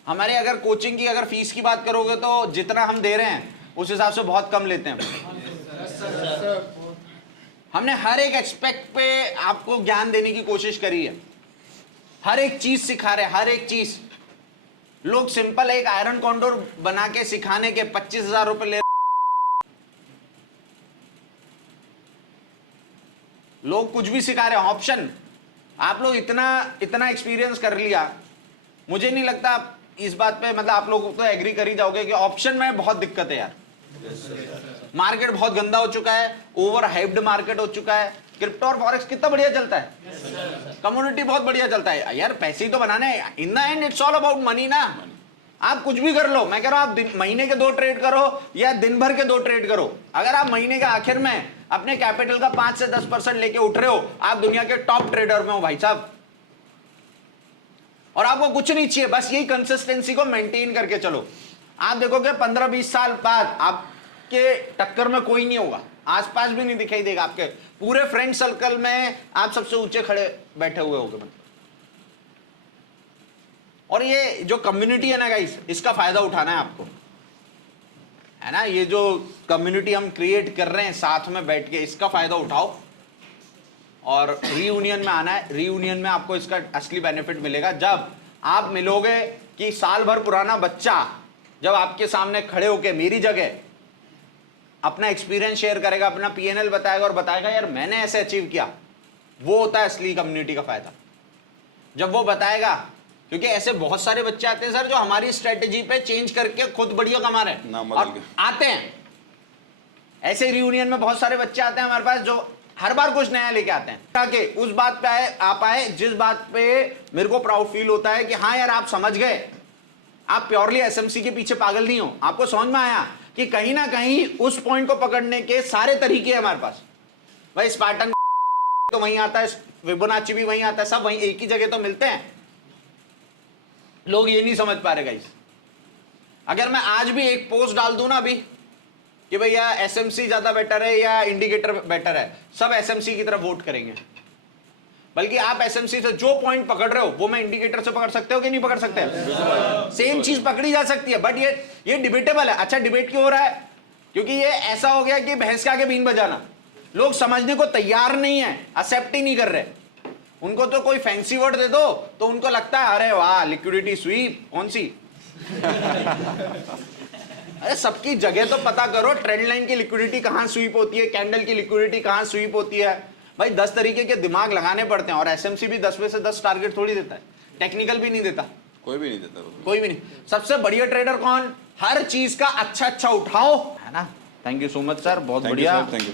हमारे अगर कोचिंग की अगर फीस की बात करोगे तो जितना हम दे रहे हैं उस हिसाब से बहुत कम लेते हैं। हमने हर एक एस्पेक्ट पे आपको ज्ञान देने की कोशिश करी है, हर एक चीज सिखा रहे हैं, हर एक चीज। लोग सिंपल एक आयरन कॉन्डोर बना के सिखाने के 25,000 रुपए ले, लोग कुछ भी सिखा रहे हैं। ऑप्शन, आप लोग इतना एक्सपीरियंस कर लिया, मुझे नहीं लगता आप इस बात पे, मतलब आप लोग तो एग्री कर ही जाओगे कि ऑप्शन में बहुत दिक्कत है यार। मार्केट बहुत गंदा हो चुका है, ओवर हाइप्ड मार्केट हो चुका है। क्रिप्टो और फॉरेक्स कितना बढ़िया चलता है, कम्युनिटी बहुत बढ़िया चलता है यार। पैसे ही तो बनाने हैं, in the end it's all about money ना। आप कुछ भी कर लो, मैं कह रहा हूं आप महीने के 2 ट्रेड करो या दिन भर के 2 ट्रेड करो, अगर आप महीने के आखिर में अपने कैपिटल का 5 से 10% लेके उठ रहे हो, आप दुनिया के टॉप ट्रेडर में हो भाई साहब। और आपको कुछ नहीं चाहिए, बस यही कंसिस्टेंसी को मेंटेन करके चलो। आप देखोगे 15-20 साल बाद आपके टक्कर में कोई नहीं होगा, आसपास भी नहीं दिखाई देगा, आपके पूरे फ्रेंड सर्कल में आप सबसे ऊंचे खड़े बैठे हुए होगे मतलब। और ये जो कम्युनिटी है ना गाइस, इसका फायदा उठाना है आपको, है ना। ये जो कम्युनिटी हम क्रिएट कर रहे हैं साथ में बैठ के, इसका फायदा उठाओ और रीयूनियन में आना है। रीयूनियन में आपको इसका असली बेनिफिट मिलेगा जब आप मिलोगे कि साल भर पुराना बच्चा जब आपके सामने खड़े होके मेरी जगह अपना एक्सपीरियंस शेयर करेगा, अपना पीएनएल बताएगा और बताएगा यार मैंने ऐसे अचीव किया। वो होता है असली कम्युनिटी का फायदा, जब वो बताएगा। क्योंकि ऐसे बहुत सारे बच्चे आते हैं सर जो हमारी स्ट्रेटेजी पे चेंज करके खुद बढ़िया कमा रहे हैं और आते हैं। ऐसे रियूनियन में बहुत सारे बच्चे आते हैं हमारे पास जो हर बार कुछ नया लेके आते हैं, ताकि उस बात पे आप आए जिस बात पे मेरे को प्राउड फील होता है कि हाँ यार आप समझ गए, आप प्योरली एसएमसी के पीछे पागल नहीं हो, आपको समझ में आया कि कहीं ना कहीं उस पॉइंट को पकड़ने के सारे तरीके हैं हमारे पास। भाई स्पार्टन तो वहीं आता है, फिबोनाची भी वहीं आता है, सब वहीं एक ही जगह तो मिलते हैं। लोग ये नहीं समझ पा रहे गाइस। अगर मैं आज भी एक पोस्ट डाल दूं ना अभी कि भैया एसएमसी ज्यादा बेटर है या इंडिकेटर बेटर है, सब एसएमसी की तरफ वोट करेंगे। बल्कि आप एसएमसी से जो पॉइंट पकड़ रहे हो वो मैं इंडिकेटर से पकड़ सकते हो कि नहीं पकड़ सकते? सेम चीज पकड़ी जा सकती है, बट ये डिबेटेबल है। अच्छा डिबेट क्यों हो रहा है? क्योंकि ये ऐसा हो गया कि भैंस के आगे बीन बजाना। लोग समझने को तैयार नहीं है, एक्सेप्ट ही नहीं कर रहे। उनको तो कोई फैंसी वर्ड दे दो तो उनको लगता है अरे वाह लिक्विडिटी स्वीप कौन सी। अरे सबकी जगह तो पता करो, ट्रेंड लाइन की लिक्विडिटी कहां स्वीप होती है, कैंडल की लिक्विडिटी कहां स्वीप होती है। भाई 10 तरीके के दिमाग लगाने पड़ते हैं और एसएमसी भी 10 में से 10 टारगेट थोड़ी देता है, टेक्निकल भी नहीं देता, कोई भी नहीं देता, कोई भी नहीं। सबसे बढ़िया ट्रेडर कौन? हर चीज का अच्छा उठाओ, है ना। Thank you so much sir, बहुत बढ़िया। Thank you.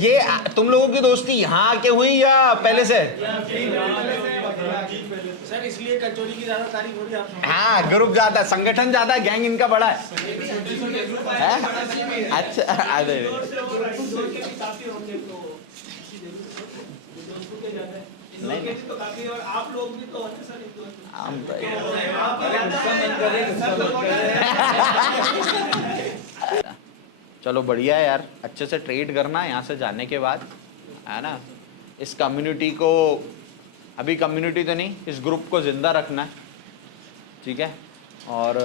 ये तुम लोगों की दोस्ती यहाँ आके हुई या पहले से? सर इसलिए कचौड़ी की ज्यादा तारीफ हो रही है आप। हाँ ग्रुप ज्यादा, संगठन ज्यादा, गैंग इनका बड़ा है। अच्छा अरे नहीं तो काफी, और आप लोग भी तो होते सर। चलो बढ़िया है यार, अच्छे से ट्रेड करना यहाँ से जाने के बाद, है ना। इस कम्युनिटी को, अभी कम्युनिटी तो नहीं, इस ग्रुप को ज़िंदा रखना है, ठीक है। और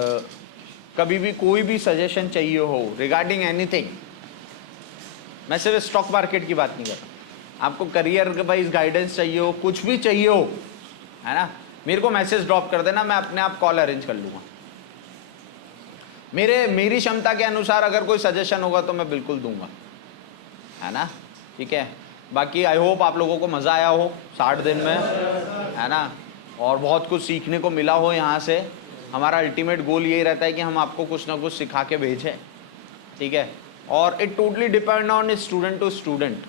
कभी भी कोई भी सजेशन चाहिए हो रिगार्डिंग एनीथिंग, मैं सिर्फ स्टॉक मार्केट की बात नहीं कर रहा, आपको करियर वाइज गाइडेंस चाहिए हो, कुछ भी चाहिए हो, है ना, मेरे को मैसेज ड्रॉप कर देना, मैं अपने आप कॉल अरेंज कर लूँगा। मेरी क्षमता के अनुसार अगर कोई सजेशन होगा तो मैं बिल्कुल दूंगा, है ना, ठीक है। बाकी आई होप आप लोगों को मज़ा आया हो 60 दिन में, है ना, और बहुत कुछ सीखने को मिला हो यहाँ से। हमारा अल्टीमेट गोल यही रहता है कि हम आपको कुछ ना कुछ सिखा के भेजें, ठीक है। और it totally depend on student to student,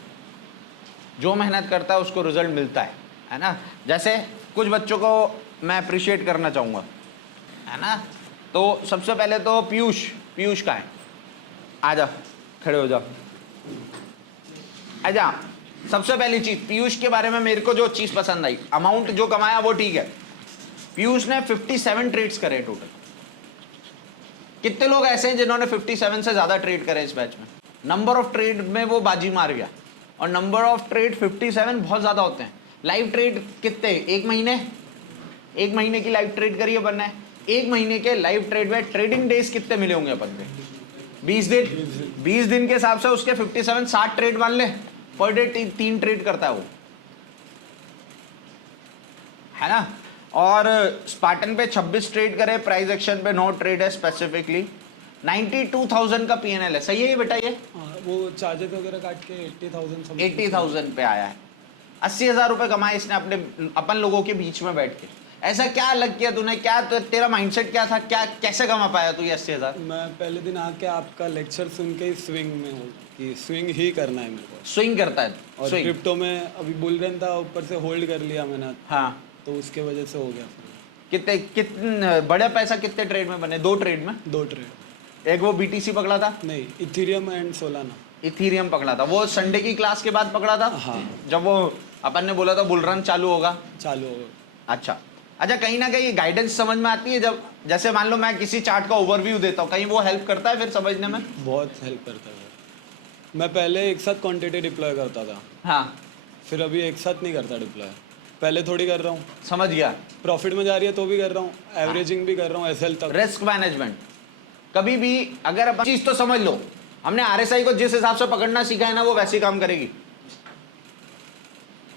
जो मेहनत करता है उसको रिजल्ट मिलता है ना। जैसे कुछ बच्चों को मैं अप्रिशिएट करना चाहूँगा, है ना। तो सबसे पहले तो पीयूष का है, आजा खड़े हो जाओ, आजा। सबसे पहली चीज पीयूष के बारे में मेरे को जो चीज पसंद आई, अमाउंट जो कमाया वो ठीक है। पीयूष ने 57 ट्रेड्स करे टोटल। कितने लोग ऐसे हैं जिन्होंने 57 से ज्यादा ट्रेड करे इस बैच में? नंबर ऑफ ट्रेड में वो बाजी मार गया, और नंबर ऑफ ट्रेड 57 बहुत ज्यादा होते हैं। लाइव ट्रेड कितने? 1 महीने की लाइव ट्रेड करिए अपन ने। 1 महीने के लाइव ट्रेड में ट्रेडिंग डेज कितने मिले होंगे अपन पे? 20 दिन के हिसाब से उसके 57 60 ट्रेड मान ले, पर डे 3 ट्रेड करता है वो, है ना। और स्पार्टन पे 26 ट्रेड करे, प्राइस एक्शन पे 9 ट्रेड है स्पेसिफिकली। 92,000 का पीएनएल है, सही है ये बेटा? ये वो चार्जेस वगैरह काट के 80,000 80,000 पे आया है। 80,000 रुपए कमाए इसने अपन लोगों के बीच में बैठ के। ऐसा क्या अलग किया तूने, क्या तेरा माइंडसेट क्या था, क्या कैसे कमा पाया तू ये 80,000? मैं पहले दिन आके आपका लेक्चर सुन के ही स्विंग में हूँ कि स्विंग ही करना है मेरे को। स्विंग करता है और स्विंग। क्रिप्टो में अभी बुल रन था, ऊपर से होल्ड कर लिया मैंने, हाँ, तो उसके वजह से हो गया फिर। कितने बड़ा पैसा कितने ट्रेड में बने? 2 ट्रेड में। 2 ट्रेड। एक वो BTC पकड़ा था, नहीं, इथेरियम एंड सोलाना। इथीरियम पकड़ा था, वो संडे की क्लास के बाद पकड़ा था। हाँ। जब वो अपन ने बोला था बुल रन चालू होगा। चालू हो गया। अच्छा अच्छा, कहीं ना कहीं गाइडेंस समझ में आती है जब, जैसे मान लो मैं किसी चार्ट का ओवरव्यू देता हूँ, कहीं वो हेल्प करता है फिर समझने में? बहुत हेल्प करता है। मैं पहले एक साथ क्वांटिटी डिप्लॉय करता था, हाँ, फिर अभी एक साथ नहीं करता डिप्लॉय, पहले थोड़ी कर रहा हूँ। समझ गया। प्रॉफिट में जा रही है तो भी कर रहा हूँ, एवरेजिंग भी कर रहा हूँ, SL तक। रिस्क मैनेजमेंट कभी भी अगर अपन चीज तो समझ लो, हमने RSI को जिस हिसाब से पकड़ना सीखा है ना, वो वैसे ही काम करेगी।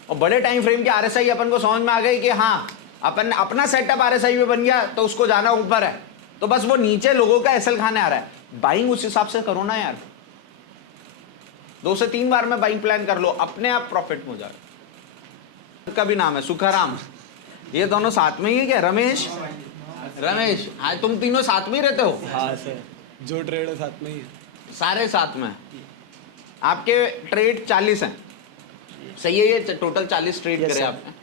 और बड़े टाइम फ्रेम की RSI अपन को समझ में आ गई कि हाँ, अपन अपना सेटअप RSI में बन गया तो उसको जाना ऊपर है, तो बस वो नीचे लोगों का SL खाने आ रहा है। बाइंग उस हिसाब से करो ना यार, 2 से 3 बार में बाइंग प्लान कर लो, अपने आप प्रॉफिट में हो जाएगा। का भी नाम है सुखाराम, ये दोनों साथ में ही है क्या? रमेश, रमेश, हाँ तुम तीनों साथ में ही रहते हो? हाँ सर, जो ट्रेड है साथ में ही है। सारे साथ में। आपके ट्रेड 40 हैं, सही है? ये टोटल 40 ट्रेड करे आपने।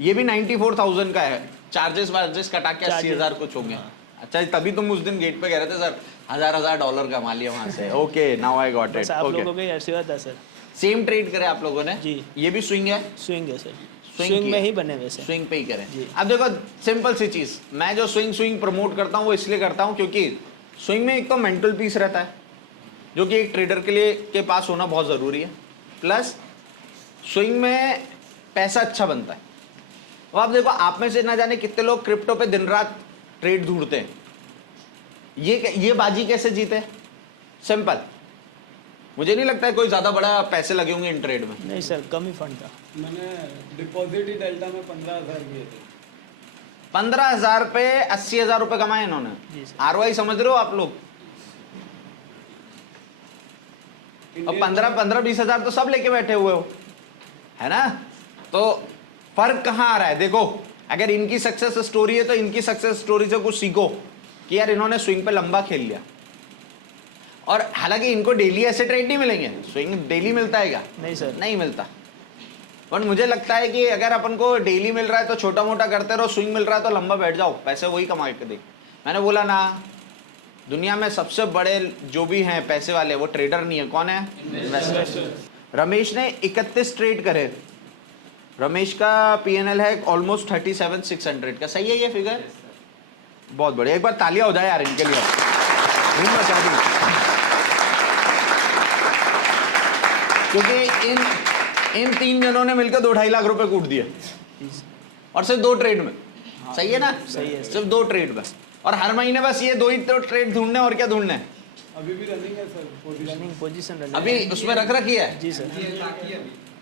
ये भी 94,000 का है, चार्जेस वार्जेस कटा के 80,000 कुछ होंगे। अच्छा, तभी तुम उस दिन गेट पे कह रहे थे सर $1,000 कमा लिया वहां से। Okay, now I got it. आप लोगों के आशीर्वाद है सर। सेम ट्रेड करे आप लोगों ने जी। ये भी स्विंग है? स्विंग है सर, स्विंग स्विंग में ही बने हुए सर। स्विंग पे ही करें। अब देखो सिंपल सी चीज, मैं जो स्विंग प्रमोट करता हूँ वो इसलिए करता हूँ क्योंकि स्विंग में एक तो मेंटल पीस रहता है जो कि एक ट्रेडर के लिए के पास होना बहुत ज़रूरी है, प्लस स्विंग में पैसा अच्छा बनता है। अब आप देखो, आप में से ना जाने कितने लोग क्रिप्टो पे दिन रात ट्रेड ढूंढते हैं। ये बाजी कैसे जीते? सिंपल, मुझे नहीं लगता है कोई ज़्यादा बड़ा पैसे लगे होंगे इन ट्रेड में। नहीं सर, कम ही फंड था। मैंने डिपॉजिट ही डेल्टा में 15,000 किए थे। 15,000 पे 80,000 रुपए कमाए इन्होंने। जी सर। ROI समझ रहे हो आप लोग? अब 15-20 हज़ार तो सब लेके बैठे हुए हो, है ना? तो फर्क कहाँ आ रहा है? देखो, अगर इनकी सक्सेस स्टोरी है तो इनकी सक्सेस स्टोरी से कुछ सीखो कि यार इन्होंने स्विंग पे लंबा खेल लिया। और हालांकि इनको डेली ऐसे ट्रेड नहीं मिलेंगे, स्विंग डेली मिलता है क्या? नहीं सर, नहीं मिलता। पर मुझे लगता है कि अगर अपन को डेली मिल रहा है तो छोटा मोटा करते रहो, स्विंग मिल रहा है तो लंबा बैठ जाओ, पैसे वही कमा के दे। मैंने बोला ना, दुनिया में सबसे बड़े जो भी हैं पैसे वाले, वो ट्रेडर नहीं है। कौन है? इन्वेस्टर। रमेश ने 31 ट्रेड करे। रमेश का PNL है ऑलमोस्ट 37,600 का। सही है ये फिगर? बहुत बढ़िया, एक बार तालियां हो जाए यार इनके लिए। क्योंकि इन 3 जनों ने मिलकर 2-2.5 लाख रुपए कूट दिए, और सिर्फ 2 ट्रेड में। सही है ना? सही है। सिर्फ 2 ट्रेड बस, और हर महीने बस ये 2 ही तो ट्रेड ढूंढने, और क्या ढूंढने? अभी भी रनिंग है sir, position. Running position running. अभी उसमें रख रखी है। जी सर।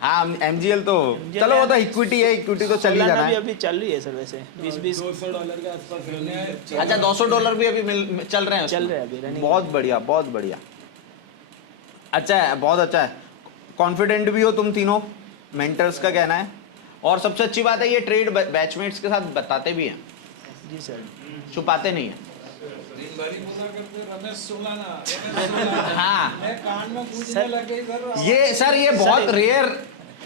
हाँ, MGL तो चलो, वो तो इक्विटी है, इक्विटी तो चल ही जाना भी है। अभी चल रही है सर, वैसे 20-20 $200 के आसपास रनिंग है। अच्छा, $200 भी अभी चल रहे हैं चल उसमें। रहे हैं अभी रनिंग। बहुत बढ़िया, बहुत बढ़िया, अच्छा है, बहुत अच्छा है। कॉन्फिडेंट भी हो तुम तीनों, मेंटर्स का कहना है। और सबसे अच्छी बात है, ये ट्रेड बैचमेट्स के साथ बताते भी हैं, जी सर। छुपाते नहीं है। हाँ, कान में पूछने लगे सर, ये सर ये बहुत रेयर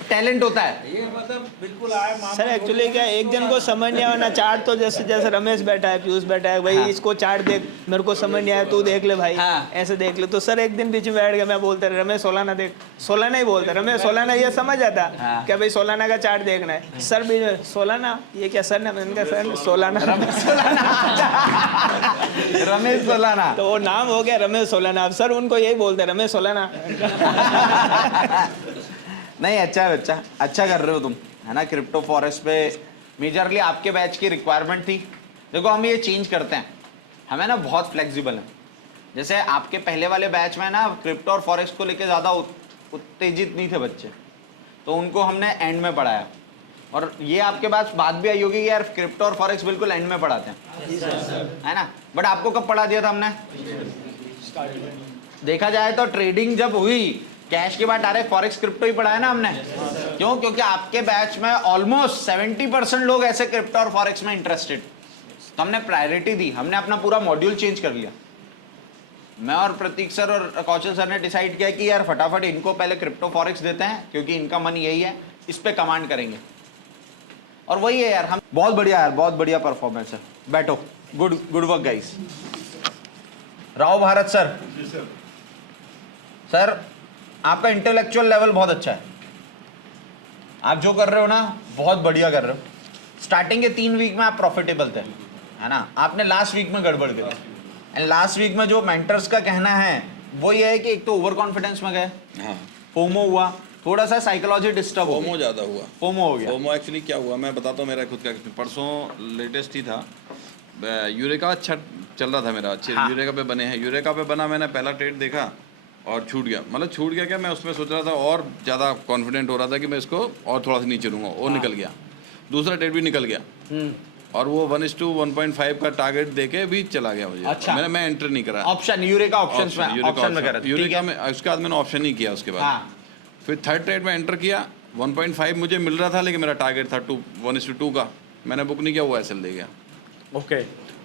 टैलेंट होता है। ये मतलब बिल्कुल आए सर एक्चुअली क्या है, एक जन को समझ नहीं आया ना चार्ट, तो जैसे जैसे रमेश बैठा है, पीयूष बैठा है, भाई हाँ। इसको चार्ट देख, मेरे को समझ नहीं आया, तू देख ले भाई, हाँ। ऐसे देख ले। तो सर एक दिन बीच में बैठ गया, मैं बोलते रहे रमेश सोलाना देख, सोलाना ही बोलते, रमेश सोलाना, ये समझ आता हाँ। क्या भाई सोलाना का चार्ट देखना है। सर भी सोलाना, ये क्या सर ने, मैंने कहा सर सोलाना। रमेश सोलाना। तो वो नाम हो गया रमेश सोलाना। अब सर उनको यही बोलते रमेश सोलाना। नहीं, अच्छा है, अच्छा कर रहे हो तुम, है ना? क्रिप्टो फॉरेस्ट पे मेजरली आपके बैच की रिक्वायरमेंट थी। देखो, हम ये चेंज करते हैं, हमें ना बहुत फ्लेक्सिबल है। जैसे आपके पहले वाले बैच में ना क्रिप्टो और फॉरेक्स को लेके ज़्यादा उत्तेजित नहीं थे बच्चे, तो उनको हमने एंड में पढ़ाया। और ये आपके पास बात भी आई होगी कि यार क्रिप्टो और फॉरेक्स बिल्कुल एंड में पढ़ाते हैं, है ना? बट आपको कब पढ़ा दिया था हमने? देखा जाए तो ट्रेडिंग जब हुई कैश के बाद डायरेक्ट फॉरेक्स क्रिप्टो ही पढ़ाया ना हमने। क्यों? क्योंकि आपके बैच में ऑलमोस्ट 70% लोग ऐसे क्रिप्टो और फॉरेक्स में इंटरेस्टेड, तो हमने प्रायोरिटी दी, हमने अपना पूरा मॉड्यूल चेंज कर लिया। मैं और प्रतीक सर और कौशल सर ने डिसाइड किया कि यार फटाफट इनको पहले क्रिप्टो फॉरेक्स देते हैं, क्योंकि इनका मन यही है, इस पे कमांड करेंगे। और वही है यार, हम बहुत बढ़िया यार, बहुत बढ़िया परफॉर्मेंस है। बैठो, good good work guys. Rao Bharat sir, sir आपका इंटेलेक्चुअल लेवल बहुत अच्छा है, आप जो कर रहे हो ना बहुत बढ़िया कर रहे हो। स्टार्टिंग के 3 वीक में आप प्रॉफिटेबल थे, है ना, आपने लास्ट वीक में गड़बड़ करी। एंड लास्ट वीक में जो मेंटर्स का कहना है वो ये है कि एक तो ओवर कॉन्फिडेंस में गए, हाँ, फोमो हुआ, थोड़ा सा साइकोलॉजी डिस्टर्ब हो फोमो ज़्यादा हुआ। फोमो हो गया। फोमो एक्चुअली क्या हुआ मैं बताता हूँ, मेरा खुद का परसों लेटेस्ट ही था, यूरेका अच्छा चल रहा था मेरा, अच्छे हाँ। यूरेका पे बने हैं, यूरेका पे बना, मैंने पहला ट्रेड देखा और छूट गया। मतलब छूट गया क्या, मैं उसमें सोच रहा था और ज़्यादा कॉन्फिडेंट हो रहा था कि मैं इसको और थोड़ा सा नीचे लूँगा, वो निकल गया। दूसरा ट्रेड भी निकल गया और वो 1:1.5 का टारगेट देके भी चला गया मुझे। अच्छा। मैं एंटर नहीं करा ऑप्शन, यूरेका ऑप्शंस में, ऑप्शन में कर रहे थे, ठीक यूरेका है। में, उसके बाद मैंने ऑप्शन नहीं किया उसके बाद। हाँ। फिर थर्ड ट्रेड में एंटर किया, 1.5 मुझे मिल रहा था, लेकिन मेरा टारगेट था 1:2 का, मैंने बुक नहीं किया, वो एसएल दे गया। ओके,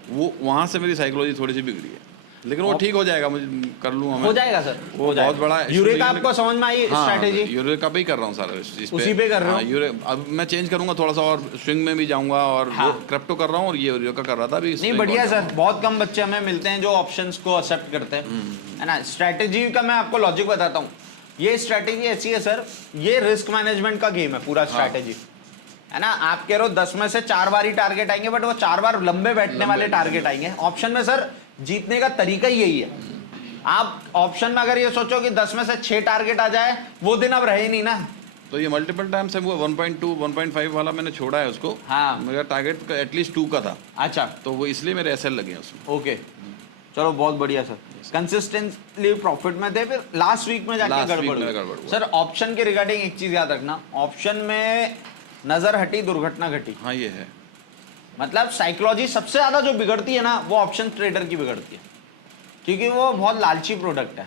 वो वहाँ से मेरी साइकोलॉजी थोड़ी सी बिगड़ी है, लेकिन वो ठीक हो जाएगा, मुझे कर लूँगा मैं। हो जाएगा सर, वो हो जाएगा। बहुत बड़ा है। यूरेका आपको समझ में आई स्ट्रैटेजी? यूरेका पे ही कर रहा हूँ सारा इस उसी पे कर रहे हो? अब मैं चेंज करूँगा थोड़ा सा और स्विंग में भी जाऊँगा, और हाँ। वो क्रिप्टो कर रहा हूँ और ये यूरेका कर रहा था अभी। नहीं बढ़िया सर, बहुत कम बच्चे हमें मिलते हैं जो ऑप्शंस को एक्सेप्ट करते हैं, है ना। स्ट्रैटेजी का मैं आपको लॉजिक बताता हूँ, ये स्ट्रैटेजी ऐसी है सर, ये रिस्क मैनेजमेंट का गेम है पूरा स्ट्रैटेजी, है ना। आप कह रहे हो 10 में से 4 बार ही टारगेट आएंगे, बट वो 4 बार लंबे बैठने वाले टारगेट आएंगे। ऑप्शन में सर जीतने का तरीका ही यही है। आप ऑप्शन में अगर ये सोचो कि 10 में से 6 टारगेट आ जाए, वो दिन अब रहे नहीं ना। तो ये मल्टीपल टाइम्स है, वो 1.2 1.5 वाला मैंने छोड़ा है उसको। हाँ। मेरा टारगेट एटलीस्ट 2 का था, अच्छा, तो वो इसलिए मेरे एसएल लगे हैं उसमें। ओके, चलो बहुत बढ़िया सर। कंसिस्टेंटली प्रॉफिट में थे, फिर लास्ट वीक में जाके Last week गड़बड़ में हुई। गड़बड़ हुआ। सर ऑप्शन के रिगार्डिंग एक चीज याद रखना, ऑप्शन में नजर हटी दुर्घटना घटी। हाँ ये है। मतलब साइकोलॉजी सबसे ज्यादा जो बिगड़ती है ना, वो ऑप्शन ट्रेडर की बिगड़ती है, क्योंकि वो बहुत लालची प्रोडक्ट है।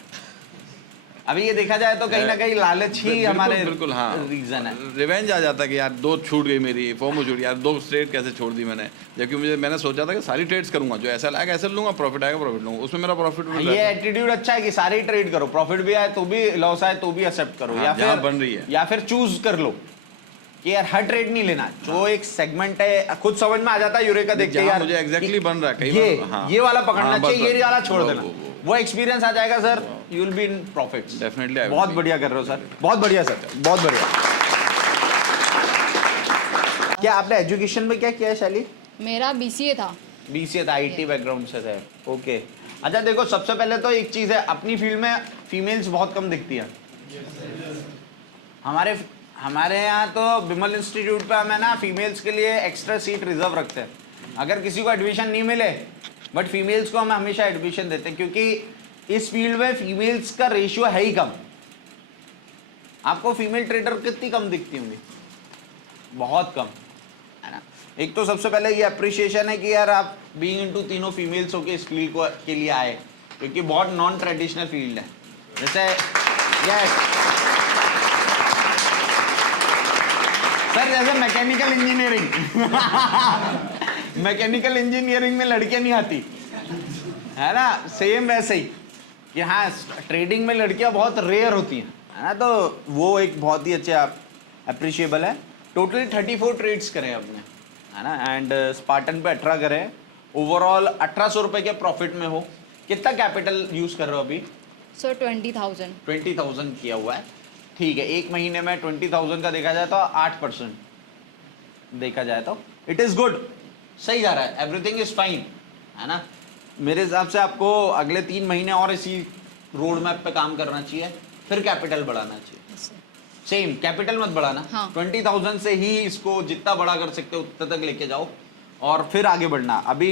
अभी ये देखा जाए तो कहीं ना कहीं लालच ही बिल्कुल, हमारे बिल्कुल हाँ रीजन है। रिवेंज आ जाता है कि यार 2 छूट गई मेरी, फॉर्म छूट, यार 2 ट्रेड कैसे छोड़ दी मैंने, जबकि मैंने सोचा था कि सारी ट्रेड्स करूंगा, जो ऐसा आएगा ऐसे लूंगा, प्रॉफिट आएगा प्रॉफिट लूंगा, उसमें मेरा प्रॉफिट ये एटीट्यूड अच्छा है कि सारे ट्रेड करो, प्रॉफिट भी आए तो भी, लॉस आए तो भी एक्सेप्ट करो, हाँ, या जहाँ फिर बन रही है। या फिर चूज कर लो कि यार हर ट्रेड नहीं लेना, जो एक सेगमेंट है खुद समझ में आ जाता है यूरेका देख के, जहाँ यार मुझे एग्जैक्टली बन रहा है कई ये बार, हाँ। ये वाला पकड़ना हाँ, बस, चाहिए, ये बस। वाला छोड़ देना, वो। वो एक्सपीरियंस आ जाएगा sir, you will be in profits. Definitely I will बहुत be। बढ़िया कर रहे हो सर, बहुत बढ़िया सर, बहुत बढ़िया। क्या आपने एजुकेशन में क्या किया है शैली? मेरा बीसीए था। बीसीए था, आईटी बैकग्राउंड से थे, ओके। अच्छा देखो, सबसे पहले तो एक चीज है, अपनी फील्ड में फीमेल्स बहुत कम दिखती है। हमारे यहाँ तो बिमल इंस्टीट्यूट पे हमें ना फीमेल्स के लिए एक्स्ट्रा सीट रिजर्व रखते हैं। अगर किसी को एडमिशन नहीं मिले, बट फीमेल्स को हम हमेशा एडमिशन देते हैं, क्योंकि इस फील्ड में फीमेल्स का रेशियो है ही कम। आपको फीमेल ट्रेडर कितनी कम दिखती होंगी? बहुत कम, है ना। एक तो सबसे पहले ये अप्रिशिएशन है कि यार आप बीइंग इनटू तीनों फीमेल्स होके इस फील्ड को के लिए आए, क्योंकि बहुत नॉन ट्रेडिशनल फील्ड है। जैसे यस सर, जैसे मैकेनिकल इंजीनियरिंग मैकेनिकल इंजीनियरिंग में लड़कियां नहीं आती, है ना, सेम वैसे ही कि हाँ ट्रेडिंग में लड़कियां बहुत रेयर होती हैं, है ना। तो वो एक बहुत ही अच्छे आप अप्रिशिएबल है। टोटली 34 ट्रेड्स करें आपने, है ना, एंड स्पार्टन पे 18 करें, ओवरऑल 1800 रुपये के प्रॉफिट में हो। कितना कैपिटल यूज कर रहे हो अभी? सो 20,000। 20,000 किया हुआ है, ठीक है। एक महीने में 20,000 का देखा जाए तो 8% देखा जाए तो इट इज गुड, सही जा रहा है, एवरीथिंग इज फाइन, है ना। मेरे हिसाब से आपको अगले 3 महीने और इसी रोड मैप पे काम करना चाहिए, फिर कैपिटल बढ़ाना चाहिए। सेम कैपिटल मत बढ़ाना, हाँ। 20,000 से ही इसको जितना बड़ा कर सकते हो उतना तक लेके जाओ और फिर आगे बढ़ना। अभी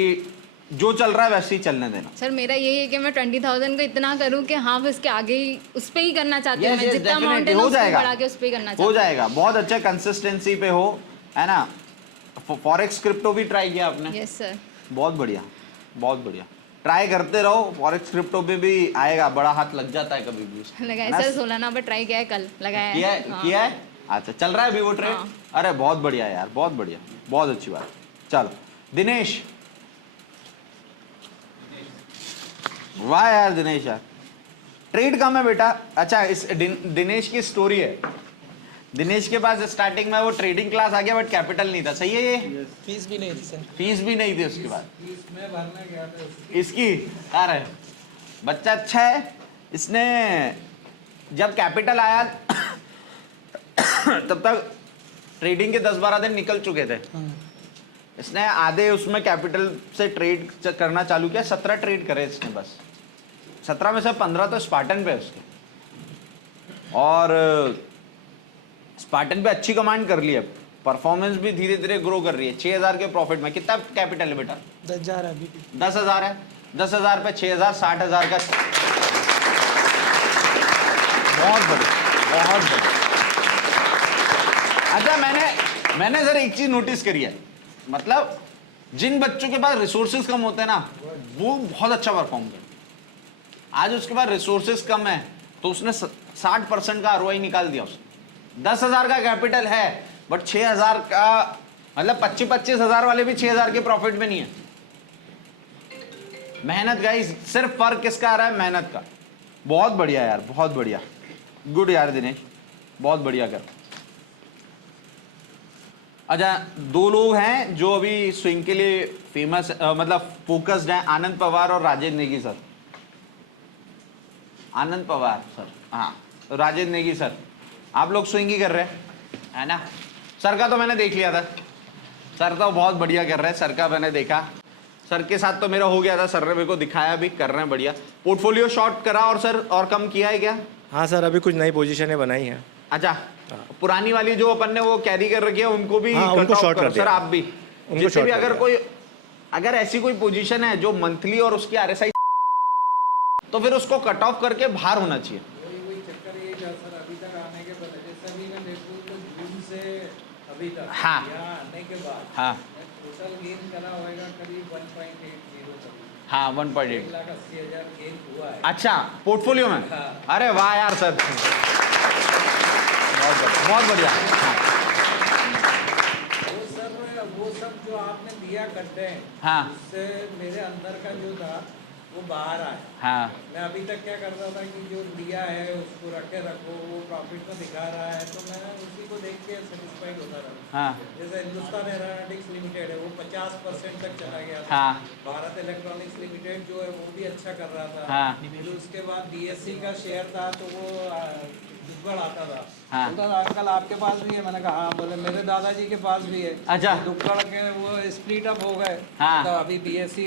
जो चल रहा है वैसे ही चलने देना। सर मेरा यही है कि मैं 20,000 को इतना करूं कि हाँ उसके आगे ही उस पे ही करना चाहती हूँ। Yes, मैं yes, जितना अमाउंट definitely, है ना हो उसको जाएगा, बढ़ा के उस पे ही करना चाहती हो हूँ। जाएगा। बहुत अच्छा कंसिस्टेंसी पे हो, है ना। फॉरेक्स क्रिप्टो भी ट्राई किया आपने? Yes sir. बहुत बढ़िया, बहुत बढ़िया। ट्राई करते रहो, फॉरेक्स क्रिप्टो पे भी आएगा, बड़ा हाथ लग जाता है कभी भी। लगाया सर, सोलाना पर ट्राई किया है, कल लगाया किया है। है हाँ। किया है। अच्छा, चल रहा है अभी वो ट्रेड? हाँ। अरे बहुत बढ़िया यार, बहुत बढ़िया, बहुत अच्छी बात। चलो दिनेश, वाह यार दिनेश यार, ट्रेड कम है बेटा। अच्छा, इस दिनेश की स्टोरी है। दिनेश के पास स्टार्टिंग में वो ट्रेडिंग क्लास आ गया बट कैपिटल नहीं था, सही है ये? फीस भी नहीं थी सर। फीस भी नहीं थी उसके बाद। इसमें भरने गया था इसकी अरे बच्चा अच्छा है। इसने जब कैपिटल आया तब तक ट्रेडिंग के 10-12 दिन निकल चुके थे। इसने आधे उसमें कैपिटल से ट्रेड करना चालू किया। 17 ट्रेड करे इसने बस। 17 में से 15 तो स्पार्टन पे है उसके, और स्पार्टन पे अच्छी कमांड कर ली है। परफॉर्मेंस भी धीरे धीरे ग्रो कर रही है। 6000 के प्रॉफिट में। कितना कैपिटल है बेटा? 10,000 अभी 10,000 है। 10,000 पे 6,000, 60,000 का। बहुत बढ़िया, बहुत बढ़िया। अच्छा, मैंने सर एक चीज नोटिस करी है, मतलब जिन बच्चों के पास रिसोर्सेज कम होते हैं ना, वो बहुत अच्छा परफॉर्म करते हैं। आज उसके पास रिसोर्सेज कम है तो उसने 60% का ROI निकाल दिया। उसने 10,000 का कैपिटल है बट 6,000 का, मतलब 25,000 वाले भी 6,000 के प्रॉफिट में नहीं है। मेहनत गाइस, सिर्फ फर्क किसका आ रहा है? मेहनत का। बहुत बढ़िया यार, बहुत बढ़िया, गुड यार दिनेश, बहुत बढ़िया कर। अच्छा, 2 लोग हैं जो अभी स्विंग के लिए फेमस, मतलब फोकस्ड हैं, आनंद पवार और राजेंद्र नेगी सर। आनंद पवार सर, हाँ, राजेंद्र नेगी सर, आप लोग स्विंग ही कर रहे हैं, है ना? सर का तो मैंने देख लिया था, सर तो बहुत बढ़िया कर रहे हैं। सर का मैंने देखा, सर के साथ तो मेरा हो गया था, सर ने मेरे को दिखाया भी, कर रहे हैं बढ़िया। पोर्टफोलियो शॉर्ट करा और सर और कम किया है क्या? हाँ सर, अभी कुछ नई पोजीशनें बनाई हैं। अच्छा, पुरानी वाली जो अपन ने वो कैरी कर रखी है उनको भी हाँ, उनको cut off short करो कर दिया। सर, आप भी। उनको जितने short भी कर अगर दिया। कोई, अगर ऐसी कोई पोजीशन है जो मंथली और उसकी RSI, तो फिर उसको कट ऑफ करके बाहर होना चाहिए। वही चक्कर ये क्या सर, अभी तक आने के बाद, जैसे अभी मैं देखूँ तो जून से अभी तक हाँ। यहाँ आने के बाद हाँ टोटल गेन करा होगा करीब 1.80 हाँ, 1.8 1,80,000 गेन हुआ है। अच्छा, पोर्टफोलियो में? हाँ। अरे वाह यार सर, बहुत बढ़िया। वो सब जो आपने दिया करते हैं, हाँ उससे मेरे अंदर का जो था वो बाहर आया। हाँ मैं अभी तक क्या करता था कि जो दिया है उसको रखो, वो प्रॉफिट में दिखा रहा है तो मैं उसी को देख के सेटिस्फाइड होता रहा। हाँ जैसे हिंदुस्तान एरोनॉटिक्स लिमिटेड है, वो 50% तक चला गया था। हाँ भारत इलेक्ट्रॉनिक्स लिमिटेड जो है वो भी अच्छा कर रहा था। हाँ। फिर उसके बाद BSE का शेयर था तो वो दुक्कड़ आता था। हाँ। तो अंकल आपके पास भी है? मैंने कहा हाँ। बोले मेरे दादाजी के पास भी है। अच्छा। तो दुक्कड़ के वो स्प्लिट अप हो गए। हाँ। तो अभी BSE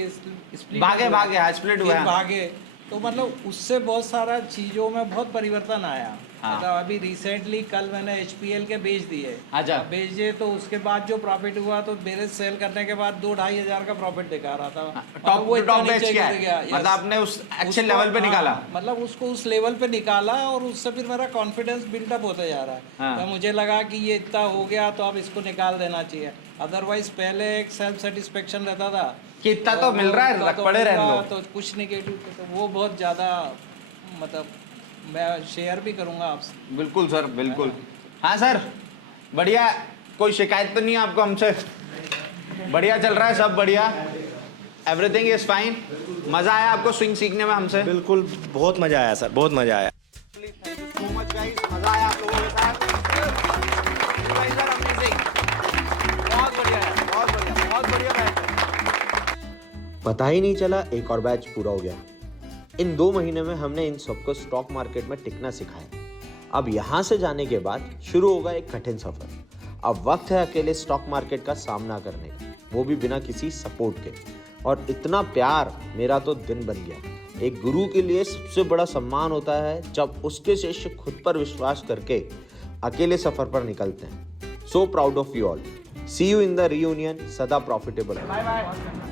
स्प्लिट भागे हाँ, स्प्लिट हुआ फिर है। भागे, तो मतलब उससे बहुत सारा चीज़ों में बहुत परिवर्तन आया। हाँ। मतलब अभी रिसेंटली कल मैंने HPL के बेच दिए। अच्छा। बेच दिए तो उसके बाद जो प्रॉफिट हुआ तो मेरे सेल करने के बाद 2-2.5 हज़ार का प्रॉफिट दिखा रहा था। और टॉप वो इतना टॉप बेच नीचे क्या गिर गया। है? Yes। मतलब आपने उस अच्छे उसको- लेवल पे हाँ, निकाला। मतलब उसको उस लेवल पे निकाला और उससे फिर मेरा कॉन्फिडेंस बिल्डअप होता जा रहा है। हाँ। तो मुझे लगा कि ये इतना हो गया तो अब इसको निकाल देना चाहिए। अदरवाइज पहले एक सेल्फ सेटिस्फेक्शन रहता था कि इतना तो मिल रहा है, इतना तो पड़े मिल रहने रहा, दो। तो कुछ निगेटिव तो वो बहुत ज़्यादा, मतलब मैं शेयर भी करूँगा आपसे। बिल्कुल सर, बिल्कुल। हाँ सर, बढ़िया, कोई शिकायत तो नहीं है आपको हमसे? बढ़िया चल रहा है सब, बढ़िया, एवरीथिंग इज फाइन। मजा आया आपको स्विंग सीखने में हमसे? बिल्कुल, बहुत मज़ा आया सर, बहुत मज़ा आया। Thank you so much guys, मजा आया आप लोगों के साथ। You guys are amazing। बहुत बढ़िया है, बहुत बढ़िया, बहुत बढ़िया बैच है। पता ही नहीं चला एक और बैच पूरा हो गया। इन 2 महीने में हमने इन सबको स्टॉक मार्केट में टिकना सिखाया। अब यहाँ से जाने के बाद शुरू होगा एक कठिन सफर। अब वक्त है अकेले स्टॉक मार्केट का सामना करने का, वो भी बिना किसी सपोर्ट के। और इतना प्यार, मेरा तो दिन बन गया। एक गुरु के लिए सबसे बड़ा सम्मान होता है जब उसके शिष्य खुद पर विश्वास करके अकेले सफर पर निकलते हैं। So proud of you all. See you in the reunion. सदा प्रॉफिटेबल। Bye bye.